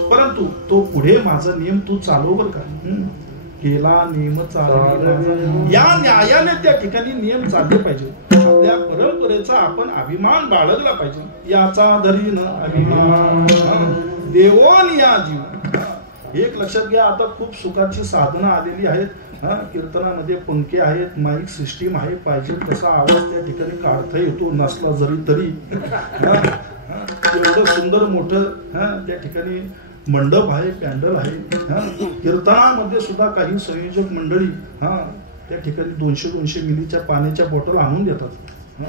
परंतु तो पुढे माझा नियम तू चालववर का? केला नियम चालवला, या न्यायाने त्या ठिकाणी नियम चालले पाहिजे. आपल्या परंपरेचा आपण अभिमान बाळगला पाहिजे. याचा धरीन अभिमान देवोन या जीव. एक लक्षात घ्या, आता खूप सुखाची साधनं आलेली आहेत. कीर्तनामध्ये पंखे आहेत, माईक सिस्टीम आहे, पाहिजे तसा आवाज त्या ठिकाणी काढता येतो, नसला जरी तरी. एवढं सुंदर मोठं त्या ठिकाणी मंडप आहे, पॅन्डल आहे. कीर्तनामध्ये सुद्धा काही संयोजक मंडळी त्या ठिकाणी 200-200 मिलीच्या पाण्याच्या बॉटल आणून देतात.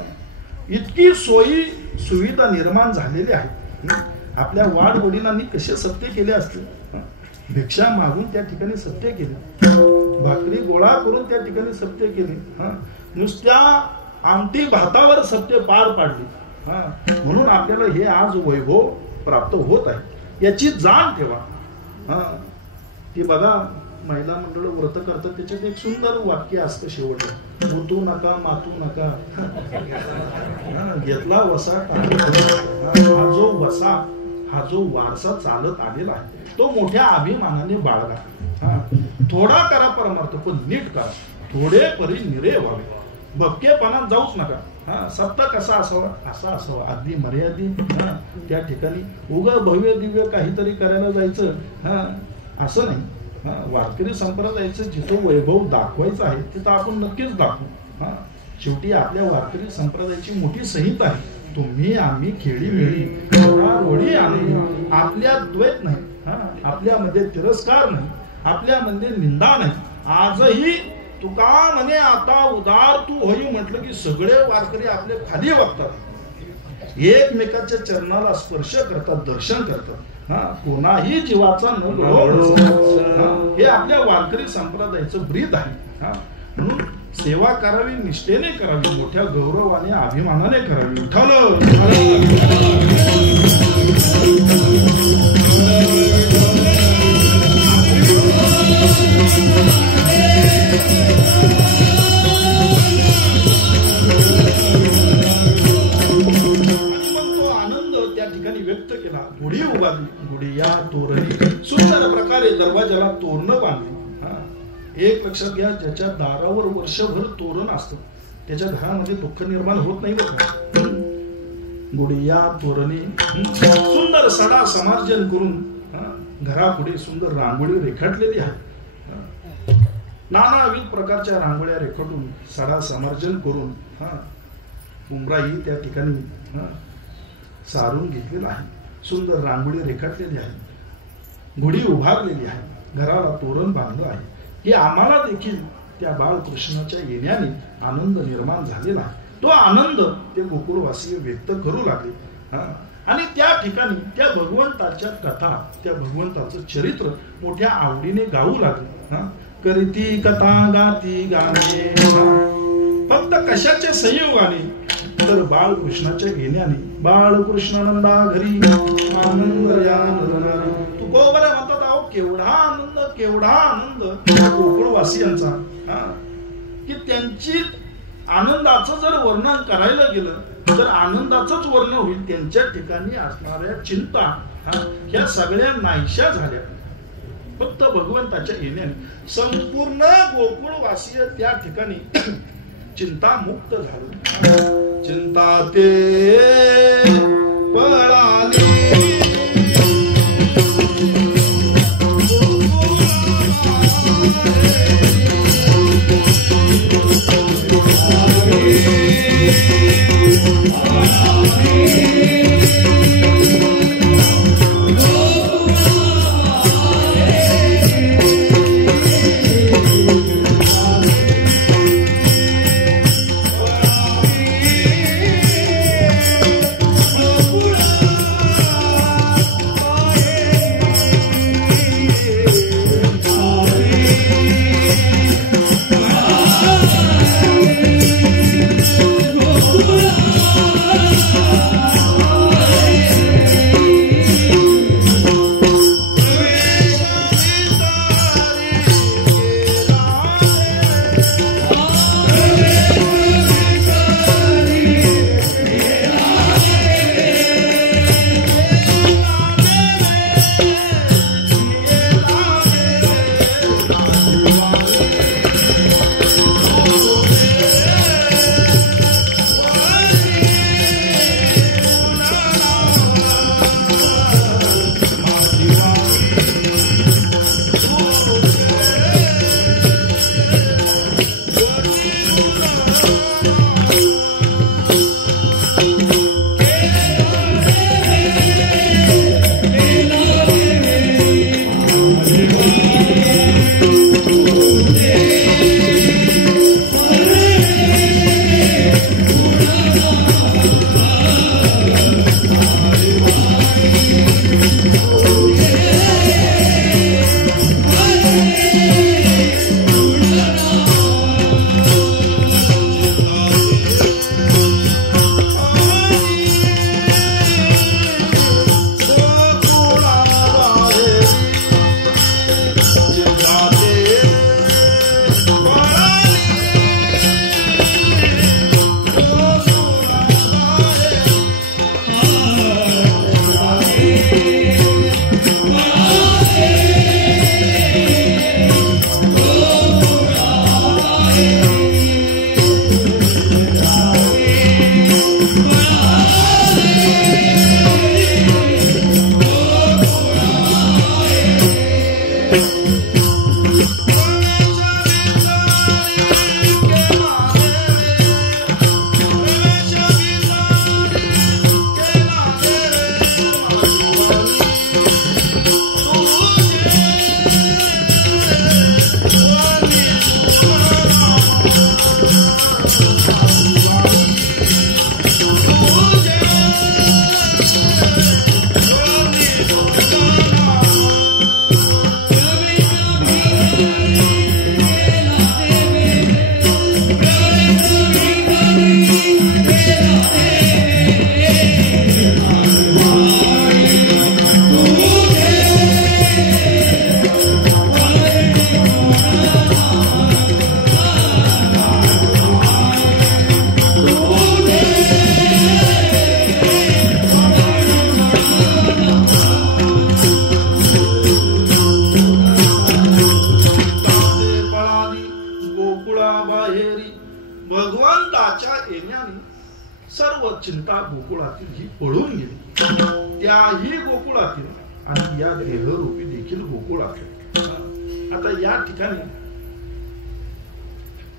इतकी सोयी सुविधा निर्माण झालेल्या आहेत. आपल्या वाडवडिलांनी कसे सत्य केले असते, भिक्षा मागून त्या ठिकाणी सत्य केले, भाकरी गोळा करून त्या ठिकाणी सत्य केले, नुसत्या आमटी भातावर सत्य पार पाडली. म्हणून आपल्याला हे आज वैभव प्राप्त होत आहे, याची जाण ठेवा. ती बघा महिला मंडळ व्रत करतात, त्याच्यात एक सुंदर वाक्य असतं शेवटला, मुतू नका मातू नका. घेतला वसा. हा जो वसा, हा जो वारसा चालत आलेला आहे तो मोठ्या अभिमानाने बाळगा. थोडा करा परमार्थ, पण नीट करा. थोडे परी निरे व्हावे, भपकेपणात जाऊच नका. सत्य कसा असावा, असा असावा, अगदी मर्यादित. त्या ठिकाणी उगा भव्य दिव्य काहीतरी करायला जायचं असं नाही. वारकरी संप्रदायाचं जिथं वैभव दाखवायचं आहे तिथं आपण नक्कीच दाखवू. शेवटी आपल्या वारकरी संप्रदायाची मोठी संहिता आहे, तुम्ही आम्ही खेळी मिळी ओढी आम्ही. आपल्या द्वैत नाही, आपल्यामध्ये तिरस्कार नाही, आपल्यामध्ये निंदा नाही. आजही तुका म्हणे आता उदार तू होई म्हटलं की सगळे वारकरी आपले खाली वागतात, एकमेकाच्या चरणाला स्पर्श करतात, दर्शन करतात. कोणाही जीवाचा न हे आपल्या वारकरी संप्रदायाचं ब्रीद आहे. म्हणून सेवा करावी, निष्ठेने करावी, मोठ्या गौरवाने अभिमानाने करावी. व्यक्त केला. गुढी उभारली, गुढी या तोरणी, सुंदर प्रकारे दरवाजाला तोरण बांधली. एक लक्षात घ्या, ज्याच्या दारावर वर्षभर तोरण असतं त्याच्या घरामध्ये दुःख निर्माण होत नाही बघा. गुढी या तोरणी, सुंदर सडा समार्जन करून घरापुढे सुंदर रांगोळी रेखाटलेली आहे. नानाविध प्रकारच्या रांगोळ्या रेखाटून सडा समार्जन करून उमराई त्या ठिकाणी सारून घेतलेला आहे. सुंदर रांगोळी रेखाटलेली आहे, गुढी उभारलेली आहे, घराला तोरण बांधलं आहे. हे आम्हाला देखील त्या बाळकृष्णाच्या येण्याने आनंद निर्माण झालेला आहे. तो आनंद ते गोकुळवासीय व्यक्त करू लागले आणि त्या ठिकाणी त्या भगवंताच्या कथा, त्या भगवंताचं चरित्र मोठ्या आवडीने गाऊ लागले. करीती कथा गाती गाणे, फक्त कशाच्या संयोगाने तर बाळकृष्णाच्या येण्याने. बाळकृष्णानंदा घरी आनंद या नरनारी. तू बरोबर म्हणतात आहो, केवढा आनंद, केवढा आनंद गोकुळवासियांचा, की त्यांची आनंदाचं जर वर्णन करायला गेलं तर आनंदाचंच वर्णन होईल. त्यांच्या ठिकाणी असणाऱ्या चिंता ह्या सगळ्या नाहीशा झाल्या फक्त भगवंताच्या येण्याने. संपूर्ण गोकुळवासीय त्या ठिकाणी चिंता मुक्त झालं. चिंता ते सर्व चिंता गोकुळातील ही पळून गेली, त्याही गोकुळातील आणि या देहरूपी देखील गोकुळातील. आता या ठिकाणी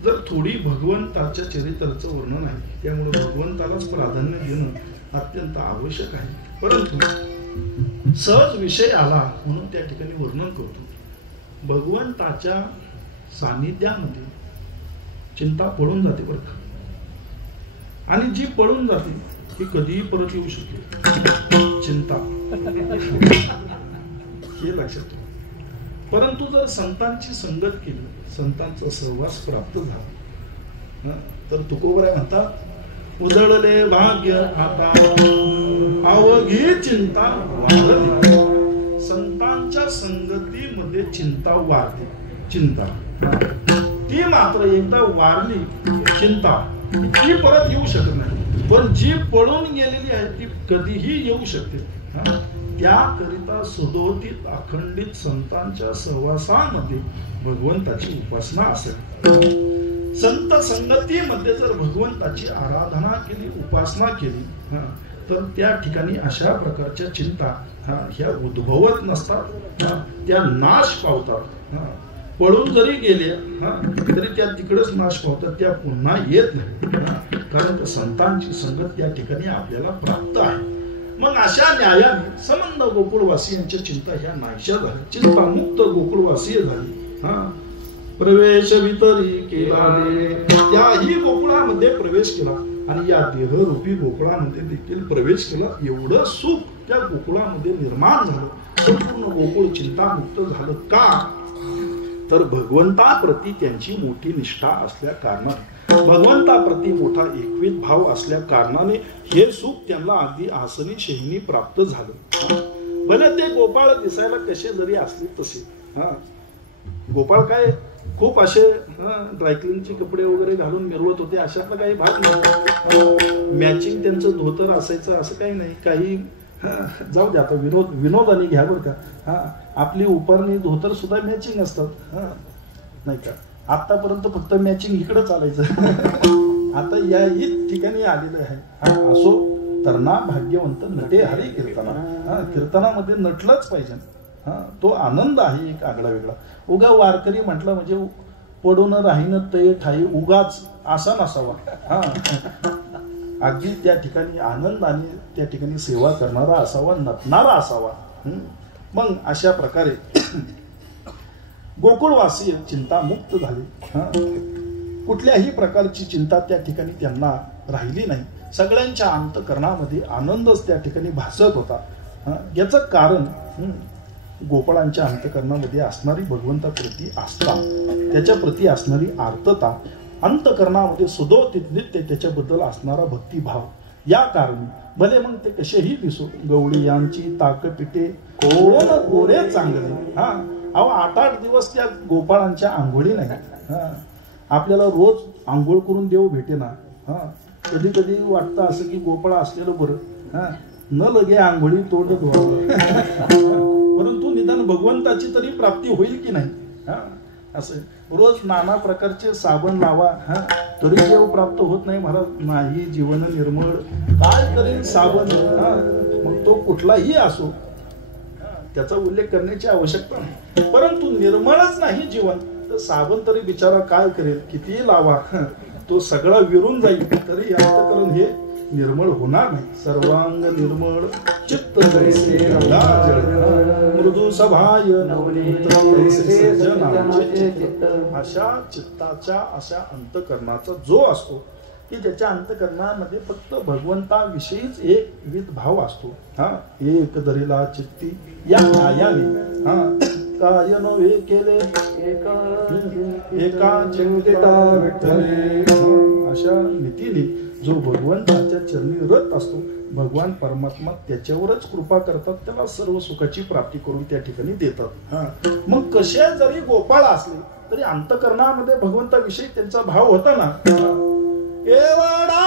जर थोडी भगवंताच्या चरित्राचं वर्णन आहे, त्यामुळे भगवंतालाच प्राधान्य देणं अत्यंत आवश्यक आहे. परंतु सहज विषय आला म्हणून त्या ठिकाणी वर्णन करतो. भगवंताच्या सानिध्यामध्ये चिंता पळून जाते बरं का, आणि जी पळून जाते ती कधीही परत येऊ शकते. चिंता हे लक्षात ठेवा. परंतु जर संतांची संगत केली, संतांचा सहवास प्राप्त झाला तर तुकोबरा म्हणतात, उधळले भाग्य आता अवघी चिंता वाढली. संतांच्या संगतीमध्ये चिंता वाढते. चिंता ती मात्र एकदा वाढली चिंता ती परत येऊ शकत नाही, पण जी पळून गेलेली आहे ती कधीही येऊ शकते. त्याकरिता सदोदित अखंडित संतांच्या सहवासामध्ये भगवंताची उपासना असेल. संत संगतीमध्ये जर भगवंताची आराधना केली, उपासना केली, तर त्या ठिकाणी अशा प्रकारच्या चिंता ह्या उद्भवत नसतात, त्या नाश पावतात. पळून जरी गेले तरी त्या तिकडेच नाश पावतात, त्या पुन्हा येत नाही. कारण संतांची संगत त्या ठिकाणी आपल्याला प्राप्त आहे. मग अशा न्यायाने संबंध गोकुळवासियांच्या चिंता ह्या नाहीशा झाल्या, चिंतामुक्त गोकुळवासीय झाली. प्रवेश वितरी केला, त्याही गोकुळामध्ये प्रवेश केला आणि या देहरूपी गोकुळामध्ये देखील प्रवेश केला. एवढं सुख त्या गोकुळामध्ये निर्माण झालं, संपूर्ण गोकुळ चिंतामुक्त झालं. का तर भगवंताप्रती त्यांची मोठी निष्ठा असल्या कारणाने, भगवंताप्रती मोठा एकविध भाव असल्या कारणाने हे सुख त्यांना अगदी आसनी शेहिनी प्राप्त झालं. भले ते गोपाळ दिसायला कसे जरी असले तसे, गोपाळ काय खूप असे ड्रायक्लिनचे कपडे वगैरे घालून मिरवत होते, अशातला काही भाग नाही. मॅचिंग त्यांचं धोतर असायचं असं काही नाही. काही जाऊ दे, आता विनोदाने घ्या बरं का. आपली उपरणी धोतर सुद्धा मॅचिंग असतात, नाही का. आतापर्यंत फक्त मॅचिंग इकडं चालायचं, आता या ठिकाणी आलेलं आहे. असो, तरणा भाग्यवंत नटे हरी कीर्तना. कीर्तनामध्ये नटलंच पाहिजे. तो आनंद आहे एक आगळा वेगळा. उगा वारकरी म्हटलं म्हणजे पडून राहीन ते ठाई उगाच असा नसावा. अगदी त्या ठिकाणी आनंदाने त्या ठिकाणी सेवा करणारा असावा, नटणारा असावा. मग अशा प्रकारे गोकुळवासी चिंतामुक्त झाले. कुठल्याही प्रकारची चिंता त्या ठिकाणी त्यांना राहिली नाही. सगळ्यांच्या अंतःकरणामध्ये आनंदच त्या ठिकाणी भासत होता. याचं कारण गोपाळांच्या अंतःकरणामध्ये असणारी भगवंताप्रती आस्था, त्याच्या प्रती असणारी आर्तता, अंतःकरणामध्ये सदोदित नित्य त्याच्याबद्दल असणारा भक्तिभाव. या कारणी भले मग ते कसेही दिसो, गवळी यांची ताकपिटे कोरे चांगले. अहो 8-8 दिवस त्या गोपाळांच्या आंघोळी नाही. आपल्याला रोज आंघोळ करून देव भेटेना. कधी कधी वाटतं असं की गोपाळ असलेलं बरं, न लगे आंघोळी तोंड धुवावं, परंतु निदान भगवंताची तरी प्राप्ती होईल की नाही. असं रोज नाना प्रकारचे साबण लावा, तरी देव प्राप्त होत नाही. महाराज नाही जीवन निर्मळ, काय करेल साबण, मग तो कुठलाही असो, त्याचा उल्लेख करण्याची आवश्यकता नाही. परंतु निर्मळच नाही जीवन, तर साबण तरी बिचारा काय करेल, कितीही लावा, तो सगळा विरून जाईल, तरी अंतःकरण हे निर्मळ होणार नाही. सर्वांग निर्मळ चित्त जैसे मृदू सभाय नवनीत अशा चित्ताच्या, अशा अंतःकरणाचा जो असतो की ज्याच्या अंतःकरणामध्ये फक्त भगवंताविषयीच एक विध भाव असतो. एक दरीला चित्ती या न्यायाने काय नव्हे केले एका चिंतिता विठ्ठले. अशा नीतीने जो भगवंताच्या चरणी रत असतो, भगवान परमात्मा त्याच्यावरच कृपा करतात, त्याला सर्व सुखाची प्राप्ती करून त्या ठिकाणी देतात. मग कसे जरी गोपाळ असले तरी अंतःकरणामध्ये भगवंताविषयी त्यांचा भाव होता ना. एवढा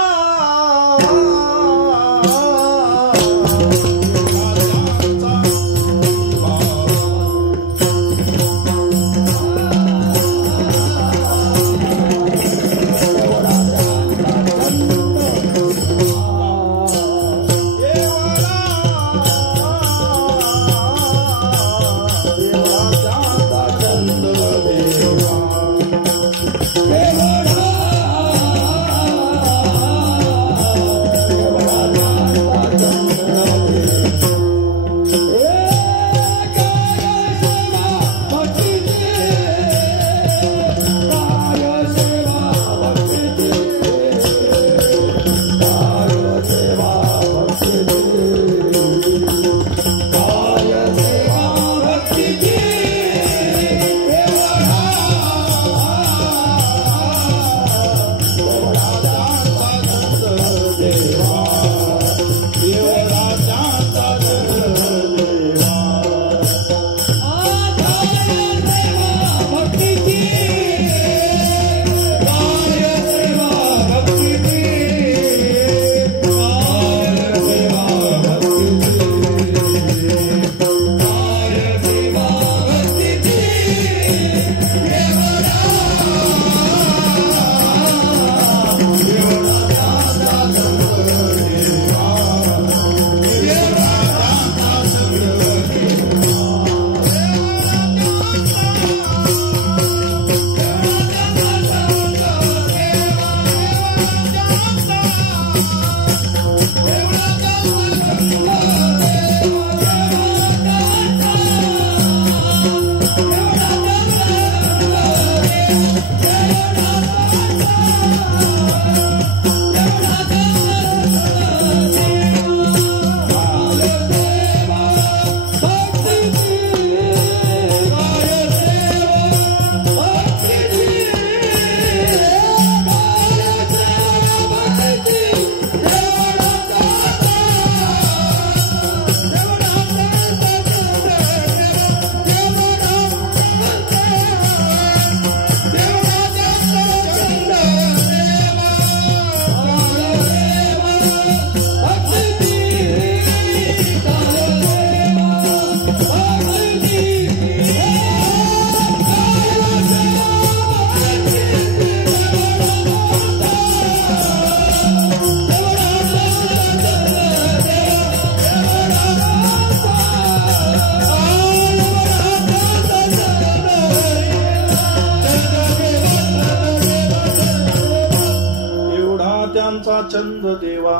छंद देवा,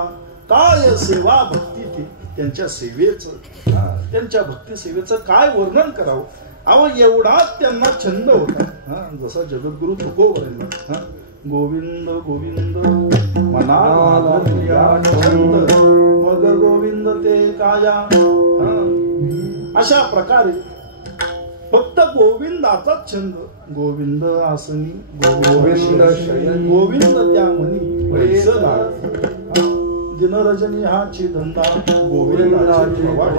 काय सेवा भक्ती ती. त्यांच्या सेवेचं, त्यांच्या भक्ती सेवेचं काय वर्णन करावं. अहो एवढाच त्यांना छंद होता. जसा जगद्गुरु तुकोबरांना गोविंद गोविंद मना छंद मग गोविंद ते काया. अशा प्रकारे फक्त गोविंदाचा छंद. गोविंद आसनी गोविंद शयनी गोविंद त्या म्हणी पैसला. दिनरजनी हाची धंदा गोविंदाची प्रवाह.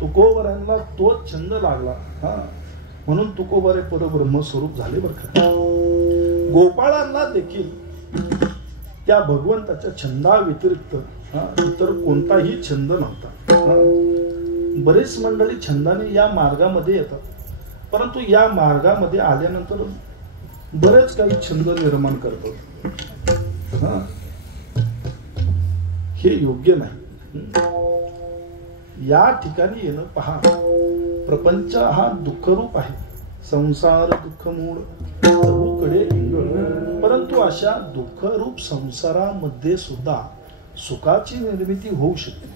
तुकोबरांना तोच छंद लागला. म्हणून तुकोबरे परब्रह्म स्वरूप झाले बरं का. गोपाळांना देखील त्या भगवंताच्या छंदा व्यतिरिक्त इतर कोणताही छंद नव्हता. बरेच मंडळी छंदाने या मार्गामध्ये येतात, परंतु या मार्गामध्ये आल्यानंतर बरेच काही छंद निर्माण करतात. हे योग्य नाही. या ठिकाणी येणं पहा. प्रपंच हा दुःखरूप आहे. संसार दुःख मूळ कडे इंगळ. परंतु अशा दुःखरूप संसारामध्ये सुद्धा सुखाची निर्मिती होऊ शकते.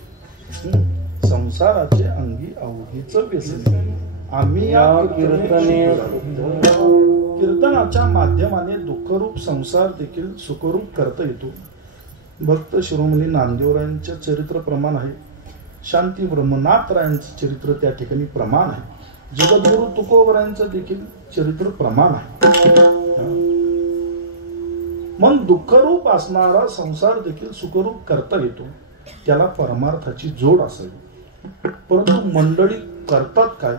संसाराचे अंगी अवघीच व्यसन आम्ही या कीर्तनाच्या माध्यमाने दुःखरूप संसार देखील सुखरूप करता येतो. भक्त शिरोमणी नामदेवरायांचे चरित्र प्रमाण आहे. शांती ब्रह्मनाथरायांचं चरित्र त्या ठिकाणी प्रमाण आहे. जगद्गुरु तुकोबरायांचं देखील चरित्र प्रमाण आहे. मग दुःखरूप असणारा संसार देखील सुखरूप करता येतो. त्याला परमार्थाची जोड असावी. परंतु मंडळी करतात काय,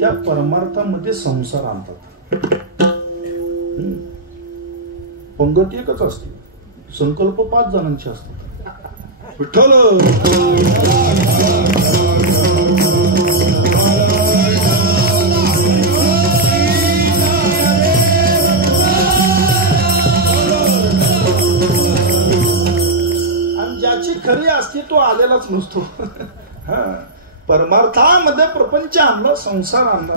त्या परमार्थामध्ये संसार आणतात. पंगत एकच असते, संकल्प 5 जणांचे असतात. विठ्ठल आणि ज्याची खरी अस्तित्व आलेलाच नसतो. परमार्थामध्ये प्रपंच आणला, संसार आणला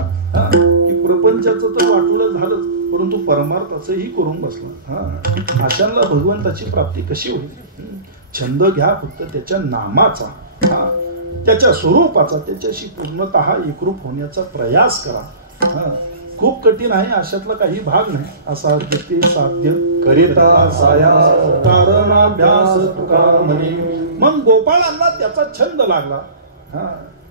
की प्रपंचाचं तर वाटलं झालंच, परंतु परमार्थाचंही करून बसला. अशांना भगवंताची प्राप्ती कशी होईल. छंद घ्या फक्त त्याच्या नामाचा, त्याच्या स्वरूपाचा, त्याच्याशी पूर्णतः एकरूप होण्याचा प्रयास करा. खूप कठीण आहे, अशातला काही भाग नाही. असाध्य ते साध्य करिता साया कारणाभ्यास तुका म्हणे. मग गोपाळांना त्याचा छंद लागला.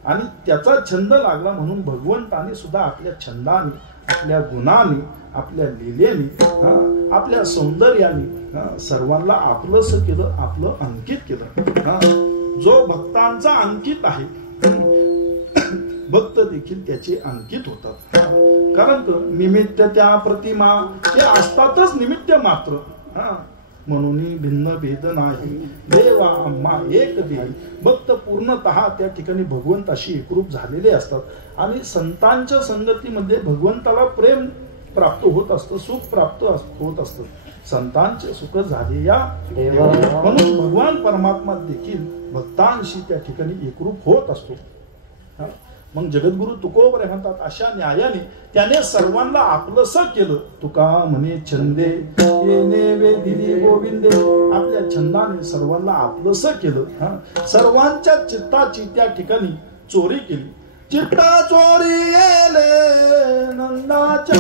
आणि त्याचा छंद लागला म्हणून भगवंताने सुद्धा आपल्या छंदाने, आपल्या गुणाने, आपल्या लीलेने, आपल्या सौंदर्याने सर्वांना आपलंस केलं, आपलं अंकित केलं. जो भक्तांचा अंकित आहे, भक्त देखील त्याचे अंकित होतात. कारण निमित्त त्या प्रतिमा ते असतातच निमित्त मात्र. म्हणून भिन्न भेद नाही देवा आम्हा एक देवी. भक्त पूर्णतः त्या ठिकाणी भगवंताशी एकरूप झालेले असतात. आणि संतांच्या संगतीमध्ये भगवंताला प्रेम प्राप्त होत असतं, सुख प्राप्त होत असतं. संतांचे सुख झाले या म्हणून भगवान परमात्मा देखील भक्तांशी त्या ठिकाणी एकरूप होत असतो. मग जगद्गुरु तुकोबरे म्हणतात, अशा न्यायाने त्याने सर्वांना आपलंसं केलं. तुका म्हणे छंदे येणे वेदिली गोविंदे. आपल्या छंदाने सर्वांना आपलंसं केलं. सर्वांच्या चित्ताची त्या ठिकाणी चोरी केली. चित्ता चोरी येले नंदाच्या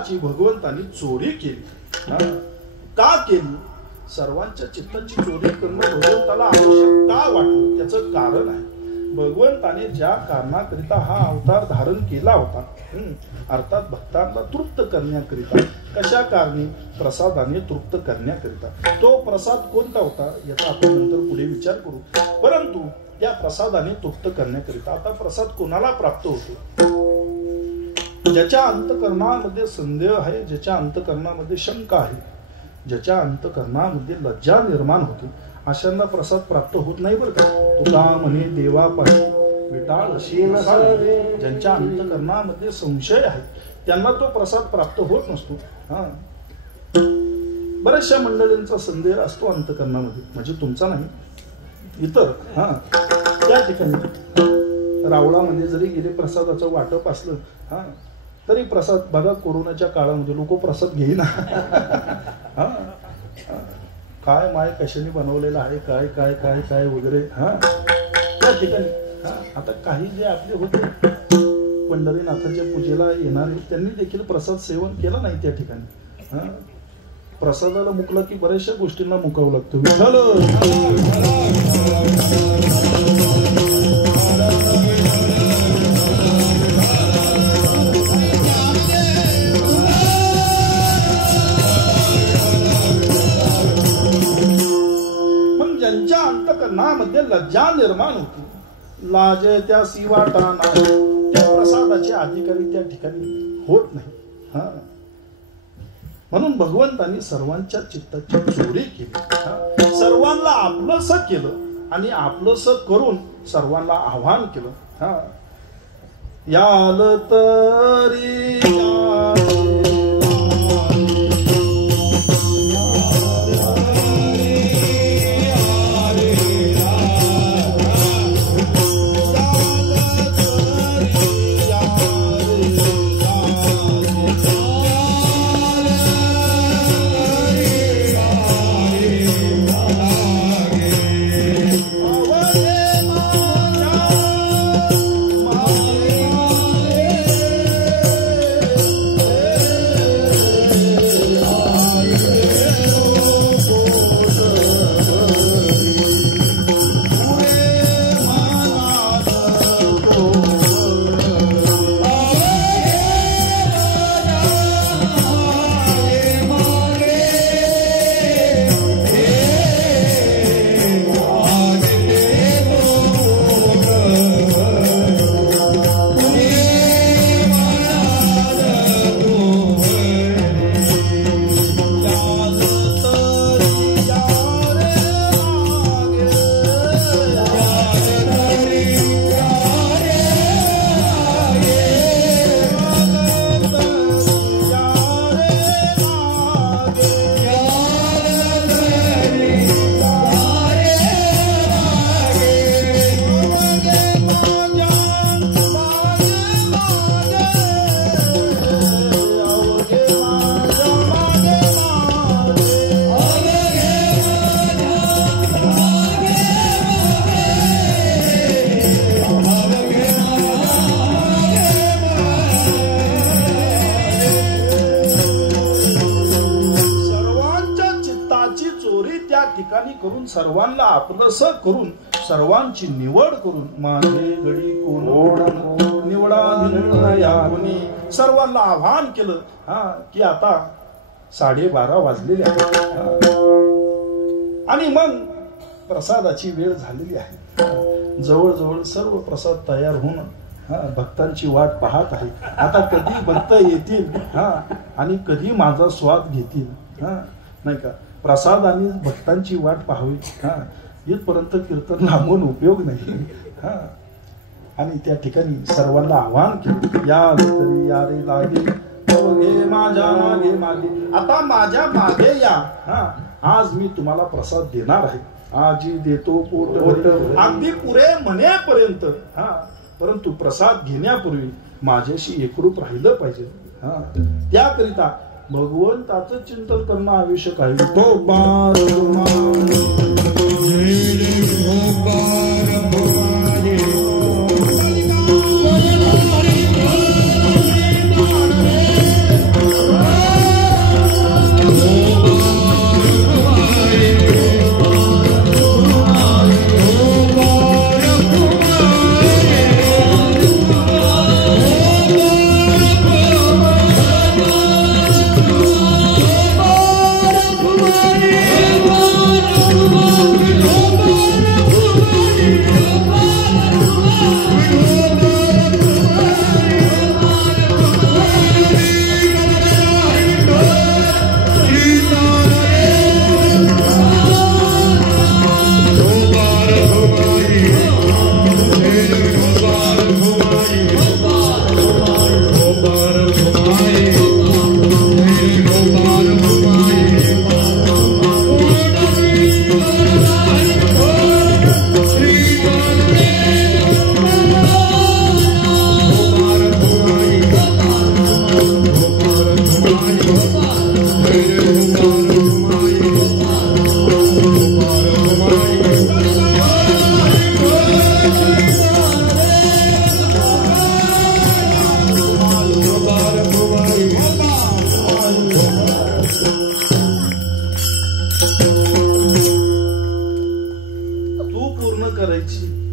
चित्ताची भगवंतानी चोरी केली. का केली? सर्वांच्या चित्ताची चोरी करणं भगवंताला आवश्यक का वाटलं त्याचं कारण आहे. भगवंताने ज्या कारणाकरिता हा अवतार धारण केला होता, अर्थात भक्तांना तृप्त करण्याकरिता. कशा कारणी? प्रसादाने तृप्त करण्याकरिता. तो प्रसाद कोणता होता याचा आपण नंतर पुढे विचार करू. परंतु त्या प्रसादाने तृप्त करण्याकरिता आता प्रसाद कोणाला प्राप्त होतो? ज्याच्या अंतकरणामध्ये संदेह आहे, ज्याच्या अंतकरणामध्ये शंका आहे, ज्याच्या अंतकरणामध्ये लज्जा निर्माण होते, अशांना प्रसाद प्राप्त होत नाही बरं का. तुका म्हणे देवापाशी विटाळ अशी नसावे. ज्यांच्या अंतकरणामध्ये संशय आहे त्यांना तो प्रसाद प्राप्त होत नसतो. बऱ्याचशा मंडळींचा संदेह असतो अंतकरणामध्ये, म्हणजे तुमचा नाही, इतर. त्या ठिकाणी रावळामध्ये जरी गेले प्रसादाचं वाटप असलं तरी प्रसाद बघा, कोरोनाच्या काळामध्ये लोक प्रसाद घेईना. काय माय कशाने बनवलेलं आहे, काय काय काय काय वगैरे. त्या ठिकाणी आता काही जे आपले होते पंढरीनाथाच्या पूजेला येणारे त्यांनी देखील प्रसाद सेवन केलं नाही. त्या ठिकाणी प्रसादाला मुकला की बऱ्याचशा गोष्टींना मुकावं लागतं. मग ज्यांच्या अंतकरणामध्ये लज्जा निर्माण होती, लाज त्या सिवाटाना, त्या प्रसादाचे अधिकारी त्या ठिकाणी होत नाही. म्हणून भगवंतांनी सर्वांच्या चित्ताची चोरी केली, सर्वांना आपलंस केलं आणि आपलंस करून सर्वांना आव्हान केलं. याल तरी सर्वांना आपलंस करून सर्वांची निवड करून माझे गडी कोण निवडा सर्वांना आव्हान केलं की आता 12:30 वाजलेले आहेत आणि मग प्रसादाची वेळ झालेली आहे. जवळजवळ सर्व प्रसाद तयार होऊन भक्तांची वाट पाहत आहे. आता कधी भक्त येतील आणि कधी माझा स्वाद घेतील, नाही का. प्रसादाने भक्तांची वाट पाहावी, इथपर्यंत कीर्तन लांबून उपयोग नाही. आणि त्या ठिकाणी सर्वांना आव्हान केलं, या तरी या रे लागे माझ्या मागे मागे, आता माझ्या मागे या. आज मी तुम्हाला प्रसाद देणार आहे. आजी देतो पोट अगदी पुरे म्हणेपर्यंत, परंतु प्रसाद घेण्यापूर्वी माझ्याशी एकरूप राहिलं पाहिजे. त्याकरिता भगवंताचं चिंतन करणं आवश्यक आहे. तो बार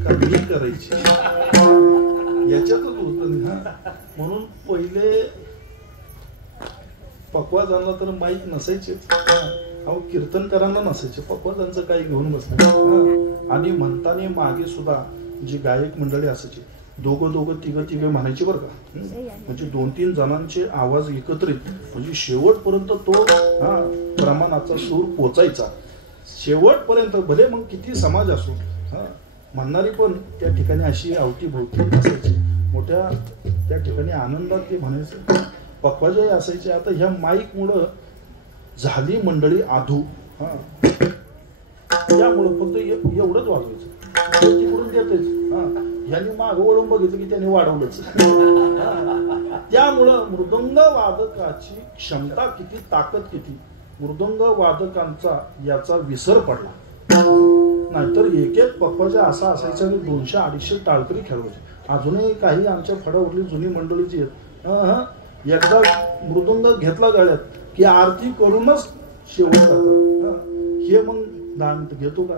का मी करायची याच्यातच होत नाही. म्हणून पहिले पक्वाजांना तर माहीत नसायचेच. अहो कीर्तनकारांना नसायचे, पक्वाजांचं काही घेऊन बसणार. आणि म्हणताना मागे सुद्धा जी गायक मंडळी असायची, दोघं तिघं म्हणायचे बरं का. म्हणजे 2-3 जणांचे आवाज एकत्रित, म्हणजे शेवटपर्यंत तो प्रमाणाचा सूर पोचायचा. शेवटपर्यंत भले मग किती समाज असो, म्हणणारी पण त्या ठिकाणी अशी अवतीभोवती असायची. मोठ्या त्या ठिकाणी आनंदात ते म्हणायचे. पक्वाजाही असायचे. आता ह्या माईक मुळे झाली मंडळी आधू. त्यामुळं फक्त एवढंच वाजवायचं, तिकडून देतेच. ह्यांनी मागं वळून बघितलं की त्यांनी वाढवलंच. त्यामुळं मृदंग वादकाची क्षमता किती, ताकद किती, मृदंग वादकांचा याचा विसर पडला. नाहीतर एक पक्वाजा असा असायचा आणि 200-250 टाळकरी खेळवायचे. अजूनही काही आमच्या फडावरली जुनी मंडळीची आहेत, एकदा मृदंग घेतला गळ्यात की आरती करूनच शेवट करतात. हे मग 10 मिनिट घेतो का.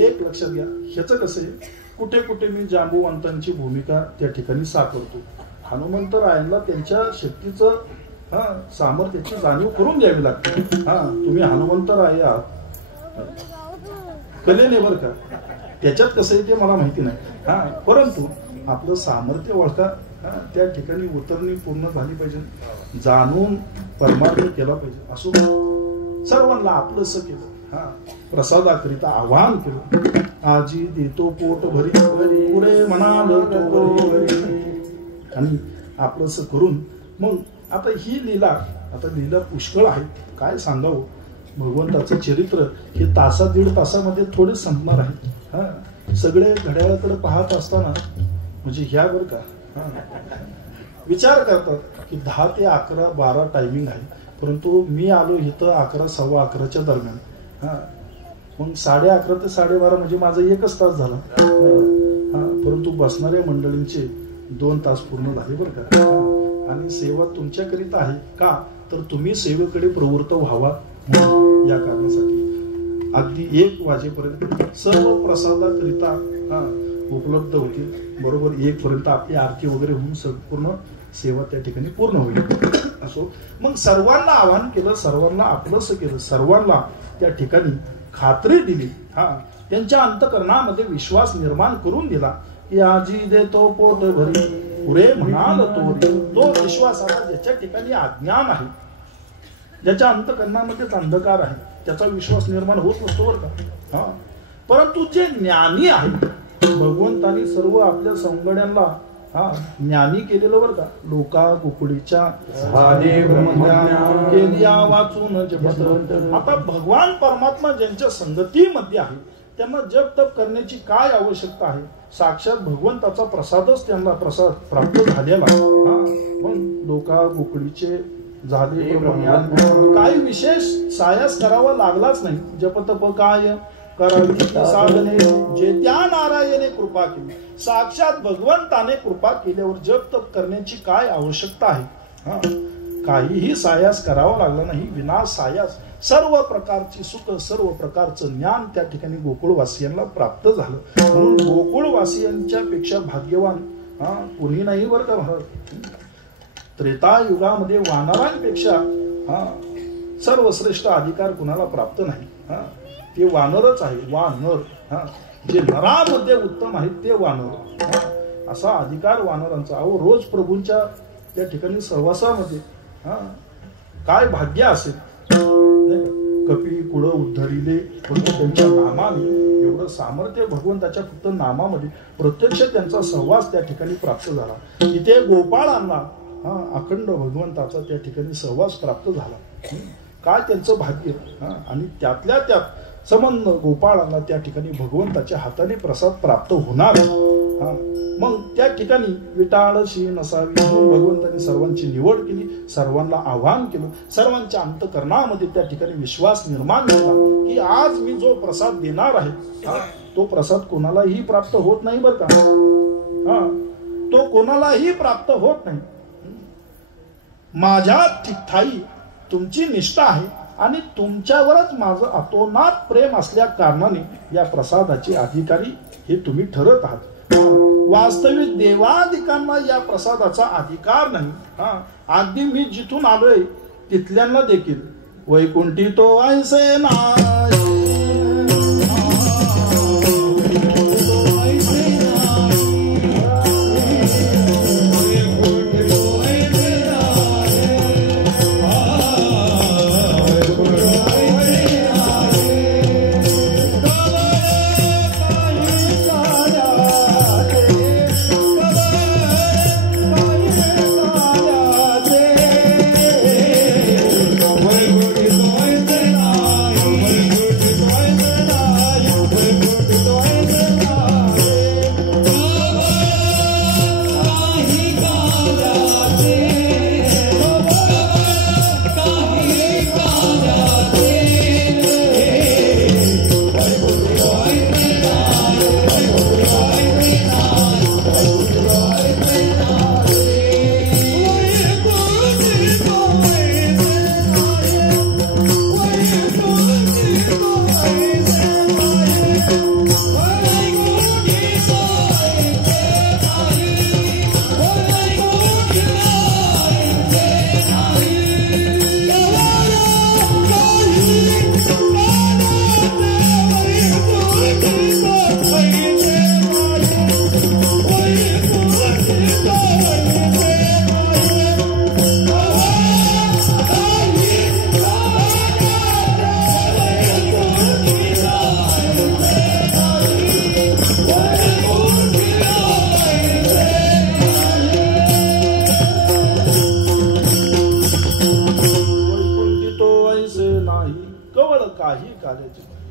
एक लक्षात घ्या, ह्याचं कसं आहे, कुठे कुठे मी जांबुवंतांची भूमिका त्या ठिकाणी साकारतो. हनुमंतरायांना त्यांच्या शक्तीचं सामर्थ्याची जाणीव करून द्यावी लागते. तुम्ही हनुमंतराय कलेने बरं का, त्याच्यात कसं आहे ते मला माहिती नाही. परंतु आपलं सामर्थ्य ओळखा, त्या ठिकाणी उतरणी पूर्ण झाली पाहिजे, जाणून परमार्थ केला पाहिजे. असो सर्वांना आपलंसं केलं, प्रसादाकरिता आवाहन केलं. आजी देतो पोट भरी पुरे म्हणाल आणि आपलंसं करून मग आता ही लीला, आता लीला पुष्कळ आहे, काय सांगावं. भगवंताचं चरित्र हे 1-1.5 तासामध्ये थोडे संपणार आहे. सगळे घड्याळाकडे पाहत असताना म्हणजे ह्या बरं का विचार करतात की 10 ते 11, 12 टायमिंग आहे, परंतु मी आलो इथं 11, 11:15 दरम्यान. मग 11:30 ते 12:30 म्हणजे माझा 1 तास झाला. परंतु बसणाऱ्या मंडळींचे 2 तास पूर्ण झाले बरं का. आणि सेवा तुमच्याकरिता आहे का, तर तुम्ही सेवेकडे प्रवृत्त व्हावा या कारणासाठी अगदी 1 वाजेपर्यंत सर्व प्रसादाकरिता उपलब्ध होतील. बरोबर 1 पर्यंत आपली आरती वगैरे होऊन संपूर्ण सेवा त्या ठिकाणी पूर्ण होईल. असो मग सर्वांना आवाहन केलं, सर्वांना आपलंसं केलं, सर्वांना त्या ठिकाणी खात्री दिली. त्यांच्या अंतकरणामध्ये विश्वास निर्माण करून दिला की आजी देतो पोट भरी पुरे म्हणाल तो विश्वास. आता ज्याच्या ठिकाणी अज्ञान आहे, ज्याच्या अंतकरणामध्येच अंधकार आहे, त्याचा विश्वास निर्माण होत नसतो बरं का. परंतु जे ज्ञानी आहे, भगवंतानी सर्व आपल्या सौंगड्यांना ज्ञानी केलेलं बरं का. लोका कुकडीच्या वाचून जपत. आता भगवान परमात्मा ज्यांच्या संगतीमध्ये आहे त्यांना जप तप करण्याची काय आवश्यकता आहे. साक्षात भगवंताचा प्रसादच त्यांना प्रसाद प्राप्त झालेला. मग लोका कुकडीचे झाले, काही विशेष सायास करावा लागलाच नाही. जपतप काय करावी साधने जे त्या नारायणे कृपा केली. साक्षात भगवंताने कृपा केल्यावर जप तप करण्याची काय आवश्यकता आहे. काहीही सायास करावा लागला नाही. विना सायास सर्व प्रकारची सुख, सर्व प्रकारचं ज्ञान त्या ठिकाणी गोकुळवासियांना प्राप्त झालं. म्हणून गोकुळवासियांच्या पेक्षा भाग्यवान कोणी नाही बरं का भारत. त्रेतायुगामध्ये वानरांपेक्षा सर्वश्रेष्ठ अधिकार कुणाला प्राप्त नाही. ते वानरच आहे. वानर जे नरामध्ये उत्तम आहेत ते वानर. असा अधिकार वानरांचा. अहो रोज प्रभूंच्या त्या ठिकाणी सहवासामध्ये काय भाग्य असेल. कपी कुळ उद्धरिले त्यांच्या नामाने एवढं सामर्थ्य भगवंताच्या फक्त नामामध्ये प्रत्यक्ष त्यांचा सहवास त्या ठिकाणी प्राप्त झाला. इथे गोपाळांना अखंड भगवंताचा त्या ठिकाणी सहवास प्राप्त झाला. काय त्यांचं भाग्य. आणि त्यातल्या त्यात संबंध गोपाळांना त्या ठिकाणी भगवंताच्या हाताने प्रसाद प्राप्त होणार. मग त्या ठिकाणी विटाळशी नसावी भगवंताने सर्वांची निवड केली, सर्वांना आवाहन केलं, सर्वांच्या अंतकरणामध्ये त्या ठिकाणी विश्वास निर्माण केला की आज मी जो प्रसाद देणार आहे तो प्रसाद कोणालाही प्राप्त होत नाही बरं का. तो कोणालाही प्राप्त होत नाही. माझ्या ठाई तुमची निष्ठा आहे आणि तुमच्यावरच माझं अतोनात प्रेम असल्या कारणाने या प्रसादाचे अधिकारी हे तुम्ही ठरत आहात. वास्तविक देवाधिकांना या प्रसादाचा अधिकार नाही. अगदी मी जिथून आलोय तिथल्यांना देखील वैकुंठी तो ऐसे नाही.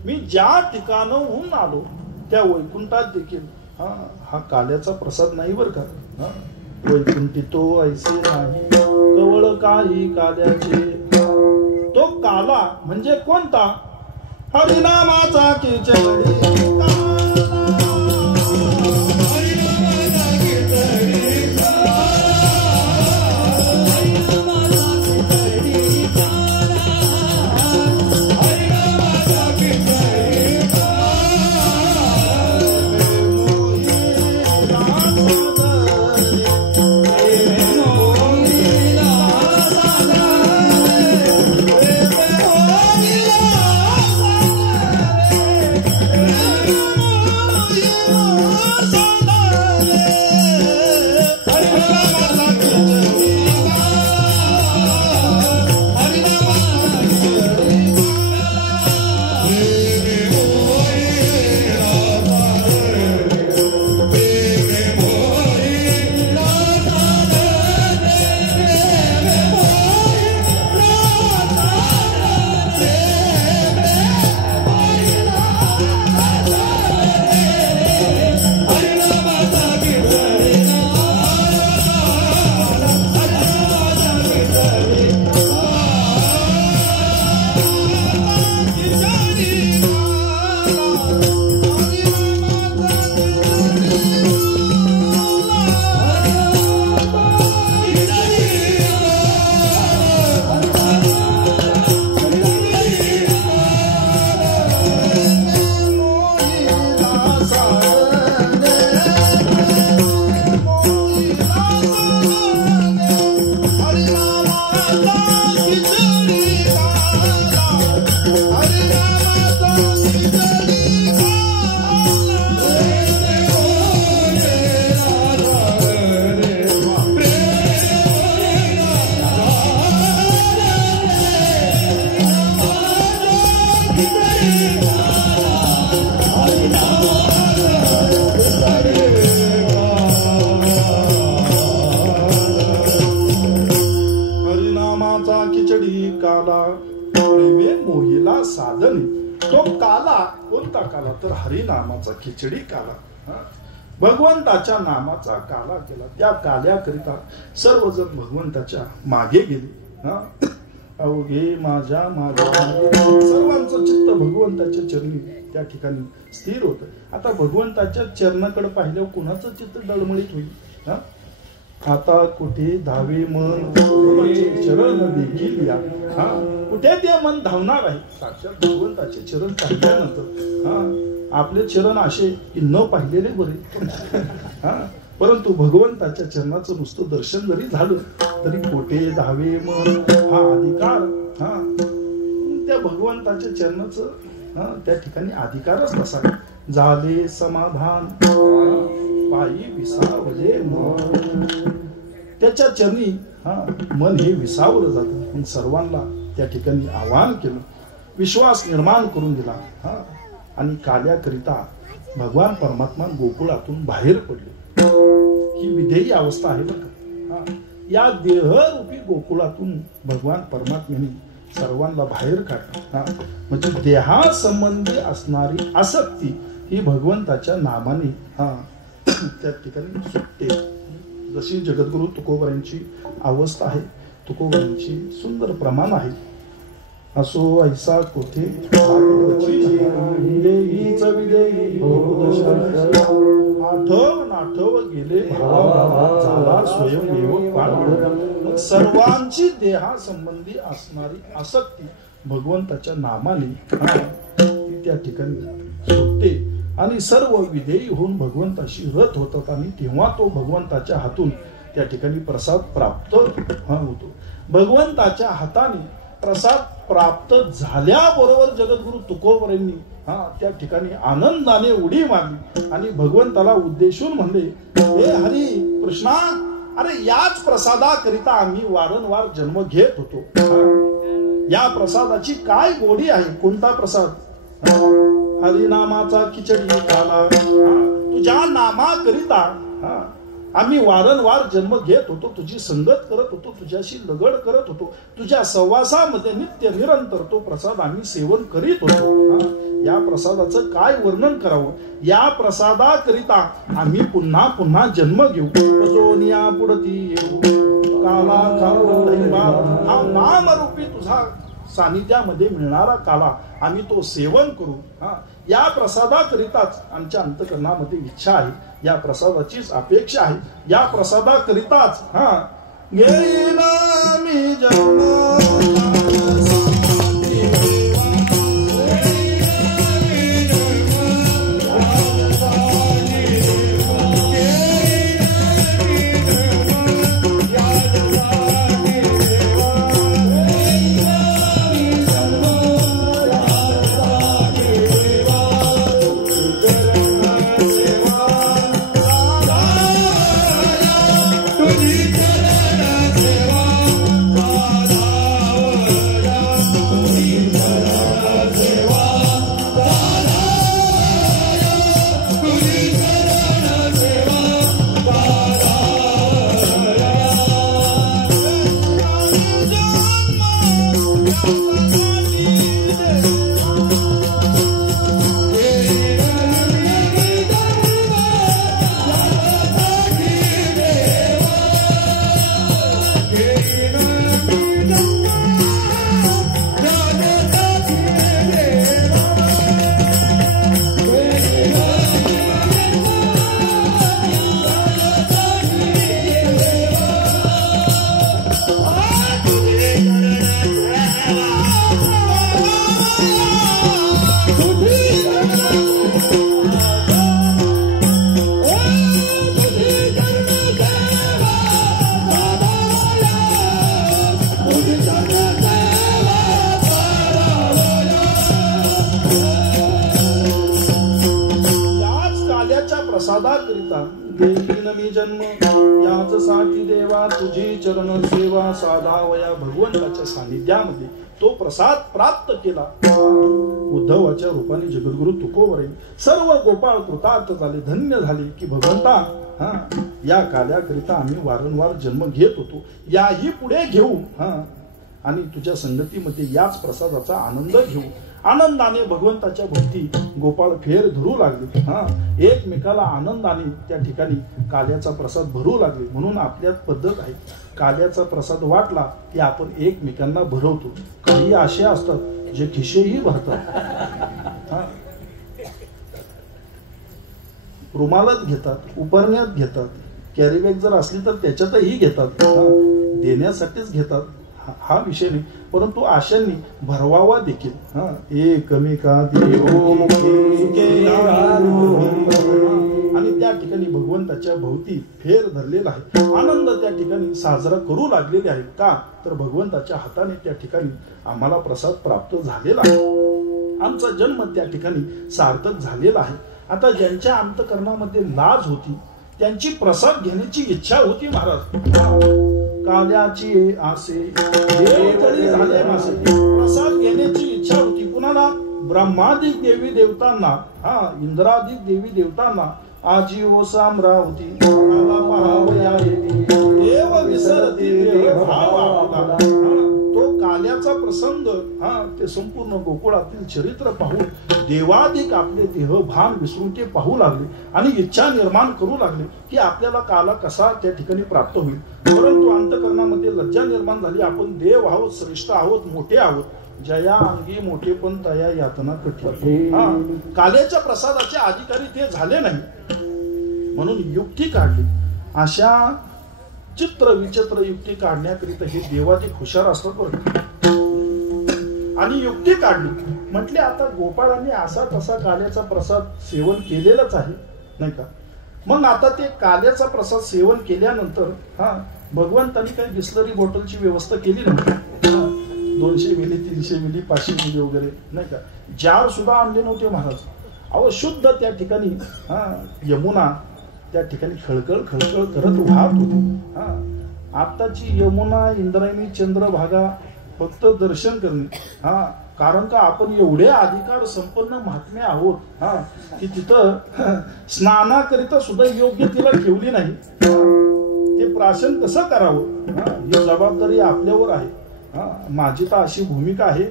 मी ज्या ठिकाणाहून आलो त्या वैकुंठात देखील हा काल्याचा प्रसाद नाही बर का. वैकुंठी तो ऐसे नाही कवळ काही काल्याचे. तो काला म्हणजे कोणता? हरिनामाचा खिचडी. तो काला कोणता काला? तर हरिनामाचा खिचडी काला. भगवंताच्या नामाचा काला केला. त्या काल्याकरिता सर्वजण भगवंताच्या मागे गेले. अवघे माझ्या मागे सर्वांचं चित्त भगवंताच्या चरणी त्या ठिकाणी स्थिर होत. आता भगवंताच्या चरणाकडे पाहिल्यावर कुणाचं चित्त डळमळीत होईल? आता कुठे धावे मन चरण देखील या. कुठे ते मन धावणार आहे? साक्षात भगवंताचे चरण पाहिल्यानंतर आपले चरण असे की न पाहिलेले बरे. परंतु भगवंताच्या चरणाचं नुसतं दर्शन जरी झालं तरी कोटे धावे मन हा अधिकार त्या भगवंताच्या चरणाचं त्या ठिकाणी अधिकारच तसा झाले समाधान पायी विसावले मन. त्याच्या चरणी मन हे विसावलं जातं. सर्वांना त्या ठिकाणी आवाहन केलं, विश्वास निर्माण करून दिला आणि काल्याकरिता भगवान परमात्मा गोकुळातून बाहेर पडले. ही विधेयी अवस्था आहे बघा. या देहरूपी गोकुळातून भगवान परमात्म्याने सर्वांना बाहेर काढला. म्हणजे देहासंबंधी असणारी आसक्ती ही भगवंताच्या नामाने त्या ठिकाणी सुटते. जशी जगद्गुरु तुकोबारांची अवस्था आहे, तुकोबारांची सुंदर प्रमाण आहे. असो ऐसा कोठे आठव गेले झाला स्वयं. सर्वांची देहासंबंधी असणारी आसक्ती भगवंताच्या नामाने त्या ठिकाणी सुटते आणि सर्व विधेयी होऊन भगवंताशी रथ होतात. आणि तेव्हा तो भगवंताच्या हातून त्या ठिकाणी प्रसाद प्राप्त होतो. भगवंताच्या हाताने प्रसाद प्राप्त झाल्याबरोबर जगद्गुरु तुकोबारांनी त्या ठिकाणी आनंदाने उडी मारली आणि भगवंताला उद्देशून म्हणले, हे हरी कृष्णा, अरे याच प्रसादाकरिता आम्ही वारंवार जन्म घेत होतो. या प्रसादाची काय गोडी आहे? कोणता प्रसाद? हरिनामाचा खिचडी खाला. तुझ्या नामाकरिता आम्ही वारंवार जन्म घेत होतो, तुझी संगत करत होतो, तुझ्याशी लगड करत होतो, तुझ्या सहवासामध्ये नित्य निरंतर तो प्रसाद आम्ही सेवन करीत होतो. या प्रसादाचं काय वर्णन करावं? या प्रसादाकरिता आम्ही पुन्हा पुन्हा जन्म घेऊ. अजोनिया पुढती येऊ काला काला. हा नामरूपी तुझा सानिध्यामध्ये मिळणारा काला आम्ही तो सेवन करू. या प्रसादाकरिताच आमच्या अंतकरणामध्ये इच्छा आहे, या प्रसादाचीच अपेक्षा आहे. या प्रसादाकरिताच घेईन मी जन्म. प्रसादाकरिता घेईन मी जन्म. याचसाठी देवा तुझी चरण सेवा साधावया. भगवंताच्या सानिध्यामध्ये तो प्रसाद प्राप्त केला. उद्धवाच्या रूपाने जगद्गुरु तुकोबारांनी सर्व गोपाळ कृतार्थ झाले, धन्य झाले की भगवंता या कार्याकरिता आम्ही वारंवार जन्म घेत होतो, याही पुढे घेऊ आणि तुझ्या संगतीमध्ये याच प्रसादाचा आनंद घेऊ. आनंदाने भगवंताच्या भक्ती गोपाळ फेर धरू लागले. एकमेकाला आनंदाने त्या ठिकाणी काल्याचा प्रसाद भरू लागले. म्हणून आपल्यात पद्धत आहे, काल्याचा प्रसाद वाटला की आपण एकमेकांना भरवतो. काही असे असतात जे खिशेही भरतात, रुमालात घेतात, उपरण्यात घेतात, कॅरीबॅग जर असली तर त्याच्यातही घेतात, देण्यासाठीच घेतात. हा विषय नाही, परंतु आशांनी भरवावा देखील. एकमेका देव आणि त्या ठिकाणी भगवंताच्या भोवती फेर धरलेला आहे. आनंद त्या ठिकाणी साजरा करू लागलेले आहेत. का तर भगवंताच्या हाताने त्या ठिकाणी आम्हाला प्रसाद प्राप्त झालेला आहे. आमचा जन्म त्या ठिकाणी सार्थक झालेला आहे. आता ज्यांच्या अंतकरणामध्ये लाज होती, त्यांची प्रसाद घेण्याची इच्छा होती महाराज. काल्याची आसे देवतळी झाले मासे. प्रसाद घेण्याची इच्छा होती कुणाला? ब्रह्मादिक देवी देवतांना, इंद्रादिक देवी देवतांना. आजी ओ साम्रावती देव विसरते भाव आपला. तो काल्याचा प्रसंग ते संपूर्ण गोकुळातील चरित्र पाहून देवादिक आपले देह भान विसरून ते पाहू लागले आणि इच्छा निर्माण करू लागले की आपल्याला काला कसा त्या ठिकाणी प्राप्त होईल. परंतु अंतकरणामध्ये लज्जा निर्माण झाली. आपण देव आहोत, श्रेष्ठ आहोत, मोठे आहोत. जया अंगी मोठे पण तया यातना कठीण. काल्याच्या प्रसादाचे अधिकारी ते झाले नाही म्हणून युक्ती काढली. अशा चित्र विचित्र युक्ती काढण्याकरिता हे देवाधिक हुशार असतात बरं. आणि युक्ती काढली म्हटले आता गोपाळांनी असा तसा काल्याचा प्रसाद सेवन केलेलाच आहे नाही का. मग आता ते काल्याचा प्रसाद सेवन केल्यानंतर भगवंतांनी काही बिस्लरी बॉटलची व्यवस्था केली नव्हती. 200 मिली 300 मिली 500 मिली वगैरे नाही का. जार सुद्धा आणले नव्हते महाराज. अहो शुद्ध त्या ठिकाणी यमुना त्या ठिकाणी खळखळ खळखळ करत वाहत होती. आताची यमुना इंद्रायणी चंद्रभागा फक्त दर्शन करणे. कारण का आपण एवढे अधिकार संपन्न महात्मे आहोत की तिथं स्नानाकरिता सुद्धा योग्य तिला ठेवली नाही. ते प्राशन कसं करावं ही जबाबदारी आपल्यावर आहे. माझी तर अशी भूमिका आहे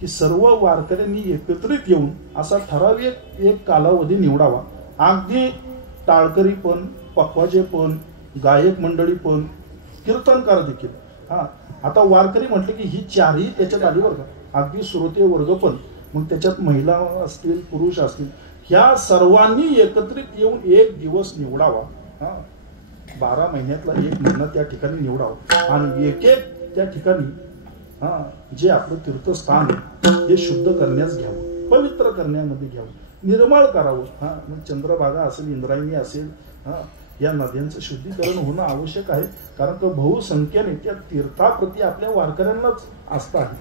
की सर्व वारकऱ्यांनी एकत्रित येऊन असा ठराविक एक कालावधी निवडावा. अगदी टाळकरी पण, पखवाजे पण, गायक मंडळी पण, कीर्तनकार देखील. आता वारकरी म्हटले की ही चारही त्याच्यात आली बरं का. अगदी श्रोते वर्ग पण, मग त्याच्यात महिला असतील पुरुष असतील, ह्या सर्वांनी एकत्रित येऊन एक दिवस निवडावा. 12 महिन्यातला एक महिना त्या ठिकाणी निवडावा आणि एक एक त्या ठिकाणी जे आपलं तीर्थस्थान हे शुद्ध करण्यास घ्यावं, पवित्र करण्यामध्ये घ्यावं, निर्मळ करावं. मग चंद्रभागा असेल, इंद्रायणी असेल, या नद्यांचं शुद्धीकरण होणं आवश्यक आहे. कारण का बहुसंख्येने त्या तीर्थाप्रती आपल्या वारकऱ्यांनाच आस्था आहे.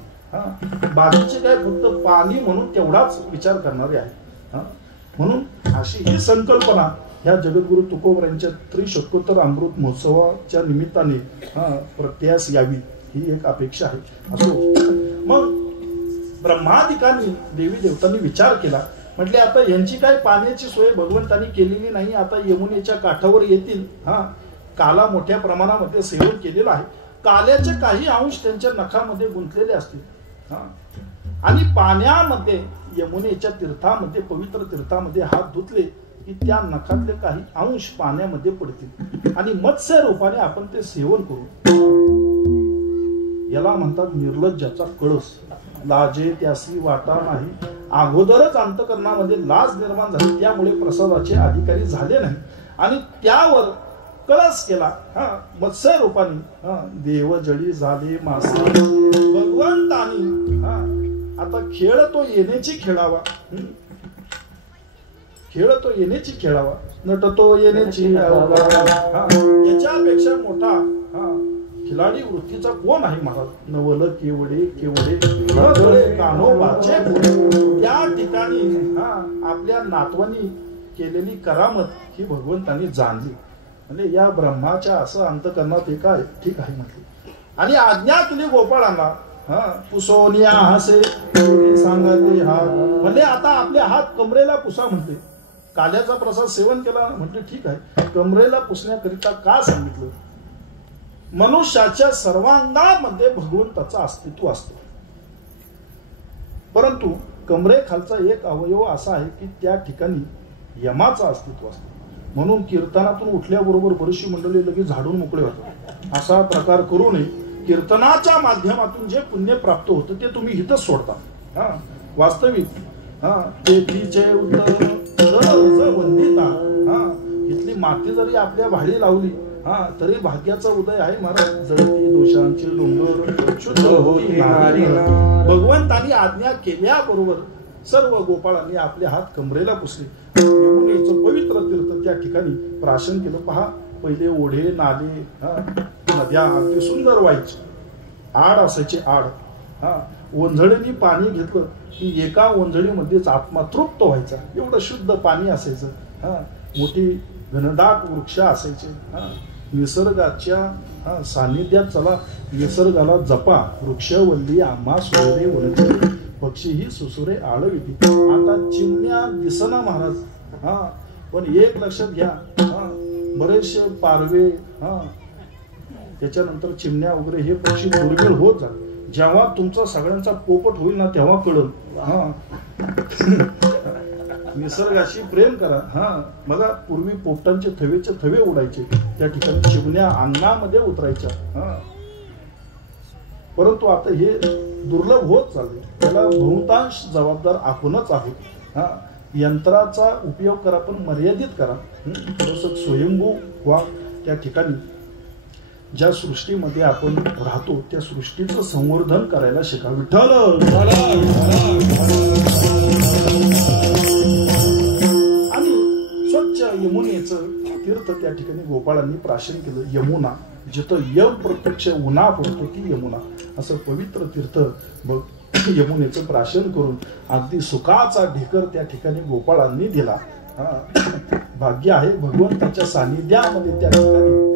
बाकीचे काय फक्त पाणी म्हणून तेवढाच विचार करणारे आहे. म्हणून अशी ही संकल्पना ह्या जगद्गुरु तुकोबरांच्या त्रिशतकोत्तर अमृत महोत्सवाच्या निमित्ताने प्रत्यास यावी ही एक अपेक्षा आहे. असो मग ब्रह्मादिकांनी देवी देवतांनी विचार केला. म्हटले आता यांची काय पाण्याची सोय भगवंतांनी केलेली नाही. आता यमुनेच्या काठावर येतील. काला मोठ्या प्रमाणामध्ये सेवन केलेला आहे. काल्याचे काही अंश त्यांच्या नखामध्ये गुंतलेले असतील आणि पाण्यामध्ये यमुनेच्या तीर्थामध्ये पवित्र तीर्थामध्ये हात धुतले की त्या नखातले काही अंश पाण्यामध्ये पडतील आणि मत्स्य रूपाने आपण ते सेवन करू. याला म्हणतात निर्लज्जाचा कळस. लाजे त्यासी वाटा नाही. अगोदरच अंतकरणामध्ये लाज निर्माण झाली, त्यामुळे प्रसादाचे अधिकारी झाले नाही आणि त्यावर कळस केला मत्स्य रूपाने. देव जळी झाले मासे. भगवंतानी आता खेळ तो येण्याची खेळावा, खेळ तो येण्याची खेळावा, नट तो येण्याची. याच्यापेक्षा मोठा खिलाडी वृत्तीचा कोण आहे महाराज. नवल केवडे केवडे कान्होबाचे. त्या ठिकाणी आपल्या नातवानी केलेली करामत ही भगवंतांनी जाणली. म्हणजे या ब्रह्माच्या असं अंतकरणात हे काय ठीक आहे म्हटले आणि आज्ञा केली गोपाळांना. पुसोनिया हसे सांगते हात. म्हणजे आता आपले हात कमरेला पुसा म्हणते. काल्याचा प्रसाद सेवन केला म्हटले ठीक आहे. कमरेला पुसण्याकरिता का सांगितलं. मनुष्याच्या सर्वांगामध्ये भगवंताचं अस्तित्व असतं, परंतु कमरेखालचा एक अवयव असा आहे की त्या ठिकाणी यमाचं अस्तित्व असतं. म्हणून कीर्तनातून उठल्याबरोबर बरीचशी मंडळी लगेच झाडून मोकळे होतात. असा प्रकार करू नये. कीर्तनाच्या माध्यमातून जे पुण्य प्राप्त होतं ते तुम्ही हितच सोडता. वास्तविक तेथीचे उत्तर वंदिता. इथली माती जरी आपल्या भाडी लावली हा तरी भाग्याचा उदय आहे महाराज. जळती दोषांचे डोंगर शुद्ध होती नारी. भगवंतांनी आज्ञा केल्याबरोबर सर्व गोपाळांनी आपले हात कमरेला पुसले. यमुनेचं पवित्र तीर्थ त्या ठिकाणी प्राशन केलं. पहा, पहिले ओढे नाले नद्या अगदी सुंदर व्हायचे, आड असायचे आड. ओंझळीनी पाणी घेतलं की एका ओंझळीमध्येच आत्मा तृप्त व्हायचा, एवढं शुद्ध पाणी असायचं. मोठी घनदाट वृक्ष असायचे. निसर्गाच्या सानिध्यात चला, निसर्गाला जपा. वृक्षवल्ली आम्हा सुरे वनचरे, पक्षी ही सुसुरे आळविती. आता चिमण्या दिसना महाराज. पण एक लक्षात घ्या, बरेचसे पारवे त्याच्यानंतर चिमण्या वगैरे हे पक्षी दुर्मिळ होत जातात. जेव्हा तुमचा सगळ्यांचा पोपट होईल ना तेव्हा कळल. निसर्गाशी प्रेम करा. बघा, पूर्वी पोपटांचे थवेचे थवे उडायचे, त्या ठिकाणी चिमण्या अंगणामध्ये उतरायच्या. परंतु आता हे दुर्लभ होत चालले. त्याला बहुतांश जबाबदार आपणच आहोत. यंत्राचा उपयोग करा पण मर्यादित करा. थोडंसं स्वयंभू व्हा. त्या ठिकाणी ज्या सृष्टीमध्ये आपण राहतो त्या सृष्टीचं संवर्धन करायला शिका. विठ्ठल आणि स्वच्छ यमुनेचं तीर्थ त्या ठिकाणी गोपाळांनी प्राशन केलं. यमुना, जिथं यम प्रत्यक्ष उन्हा पडतो ती यमुना, असं पवित्र तीर्थ यमुनेचं प्राशन करून अगदी सुखाचा ढेकर त्या ठिकाणी गोपाळांनी दिला. भाग्य आहे भगवंताच्या सानिध्यामध्ये त्या ठिकाणी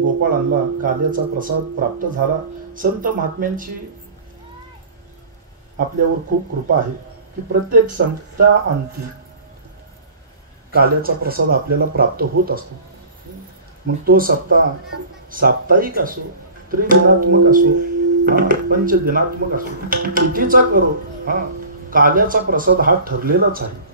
गोपाळांना काल्याचा प्रसाद प्राप्त झाला. संत महात्म्यांची आपल्यावर खूप कृपा आहे की प्रत्येक संकटा अंती काल्याचा प्रसाद आपल्याला प्राप्त होत असतो. मग तो सप्ताह साप्ताहिक असो, त्रिदिनात्मक असो, पंचदिनात्मक असो, तिथीचा करो, काल्याचा प्रसाद हा ठरलेलाच आहे.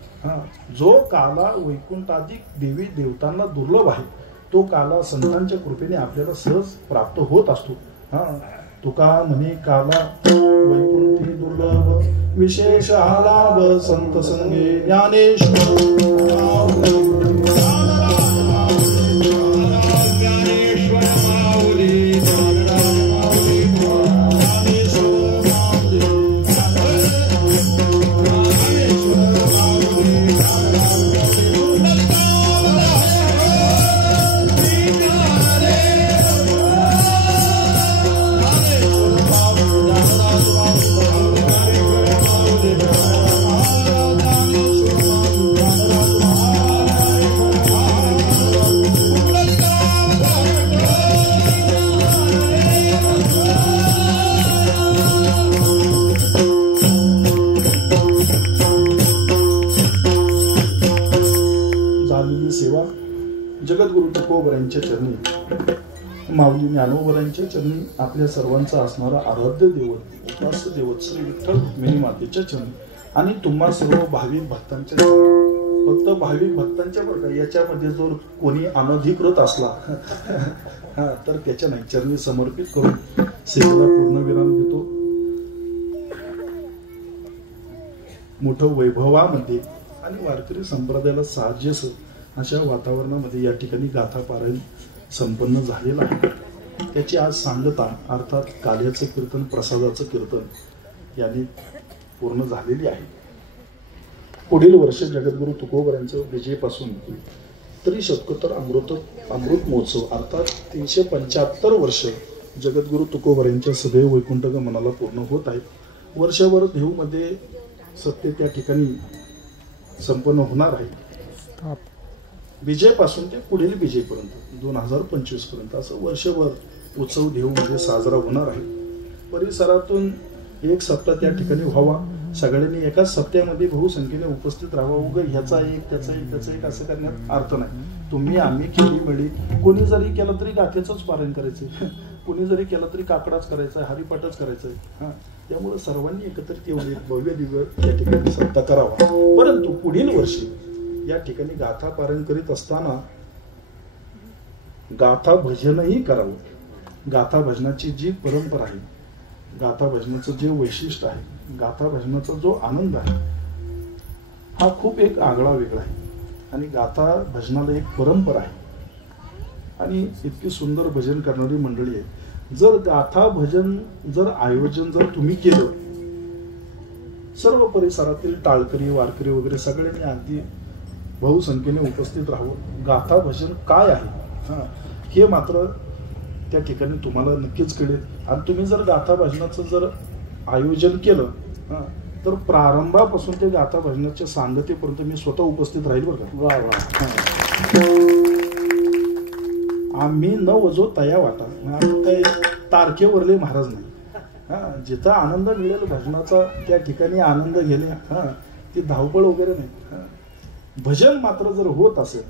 जो काला वैकुंठाधिक देवी देवतांना दुर्लभ आहे तो काला संतांच्या कृपेने आपल्याला सहज प्राप्त होत असतो. तुका म्हणे काला वैकुंठी दुर्लभ, विशेष हा लाभ संत संगे ज्ञानेश्वर. जगद्गुरु तुकोबरांच्या चरणी, माऊली ज्ञानोबरांच्या चरणी, आपल्या सर्वांचा असणारा आराध्य दैवत उपास्य दैवत श्री विठ्ठल रुक्मिणी मातेच्या चरणी आणि तुम्हा सर्व भाविक भक्तांच्या चरणी. फक्त भाविक भक्तांच्या बरं का, याच्यामध्ये जर कोणी अनधिकृत असला तर त्याच्या नाही, चरणी समर्पित करून सेवेला पूर्णविराम देतो. मोठं वैभवामध्ये आणि वारकरी संप्रदायाला साजेस अशा वातावरणामध्ये या ठिकाणी गाथा पारायण संपन्न झालेला आहे. त्याची आज सांगता अर्थात काल्याचं कीर्तन, प्रसादाचं कीर्तन याने पूर्ण झालेली आहे. पुढील वर्ष जगद्गुरु तुकोबरांचं विजयपासून त्रिशतकोत्तर अमृत महोत्सव अर्थात 375 वर्ष जगद्गुरु तुकोबरांच्या सदैव वैकुंठ गमनाला पूर्ण होत आहेत. वर्षभर देहूमध्ये सत्य त्या ठिकाणी संपन्न होणार आहे. विजयपासून ते पुढील विजयपर्यंत 2025 पर्यंत असं वर्षभर उत्सव देहूमध्ये साजरा होणार आहे. परिसरातून एक सप्ताह त्या ठिकाणी व्हावा. सगळ्यांनी एकाच सप्त्यामध्ये बहुसंख्येने उपस्थित राहावा. उगा ह्याचा एक त्याचा एक त्याचा एक असं करण्यात अर्थ नाही. तुम्ही आम्ही खेळी मिळी, कोणी जरी केलं तरी गाथेचंच पारायण करायचंय, कोणी जरी केलं तरी काकडाच करायचा, हरिपाठच करायचंय. त्यामुळे सर्वांनी एकत्रित येऊन एक भव्य दिव्य या ठिकाणी सप्ताह करावा. परंतु पुढील वर्षी या ठिकाणी गाथा पारायण करीत असताना गाथा भजनही करावं. गाथा भजनाची जी परंपरा आहे, गाथा भजनाचं जे वैशिष्ट्य आहे, गाथा भजनाचा जो आनंद आहे हा खूप एक आगळा वेगळा आहे. आणि गाथा भजनाला एक परंपरा आहे. आणि इतकी सुंदर भजन करणारी मंडळी आहे. जर गाथा भजन जर आयोजन जर तुम्ही केलं, सर्व परिसरातील टाळकरी वारकरी वगैरे सगळ्यांनी अगदी बहुसंख्येने उपस्थित राहावं. गाथा भजन काय आहे हे मात्र त्या ठिकाणी तुम्हाला नक्कीच कळेल. आणि तुम्ही जर गाथा भजनाचं जर आयोजन केलं तर प्रारंभापासून ते गाथा भजनाच्या सांगतेपर्यंत मी स्वतः उपस्थित राहील बरं का. वा वा. आम्ही न वजो तया वाटा, काही तारखेवरले महाराज नाही. जिथं आनंद मिळेल भजनाचा त्या ठिकाणी आनंद घेणे, ती धावपळ वगैरे नाही. भजन मात्र जर होत असेल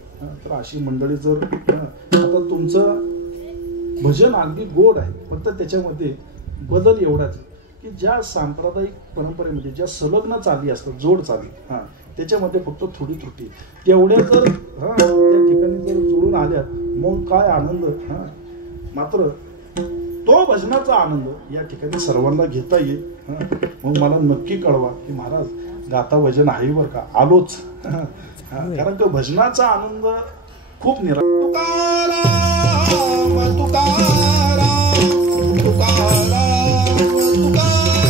तर अशी मंडळी जर आता तुमचं भजन अगदी गोड आहे, फक्त त्याच्यामध्ये बदल एवढाच की ज्या सांप्रदायिक परंपरेमध्ये ज्या संलग्न चाली असतात, जोड चाली, त्याच्यामध्ये फक्त थोडी त्रुटी तेवढ्या जर त्या ठिकाणी जर जुळून आल्यात मग काय आनंद. मात्र तो भजनाचा आनंद या ठिकाणी सर्वांना घेता येईल. मग मला नक्की कळवा की महाराज गाथा भजन आहे बरं का, आलोच. कारण तो भजनाचा आनंद खूप निराळा. तुकाराम तुकाराम तुकाराम तुकाराम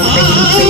Ah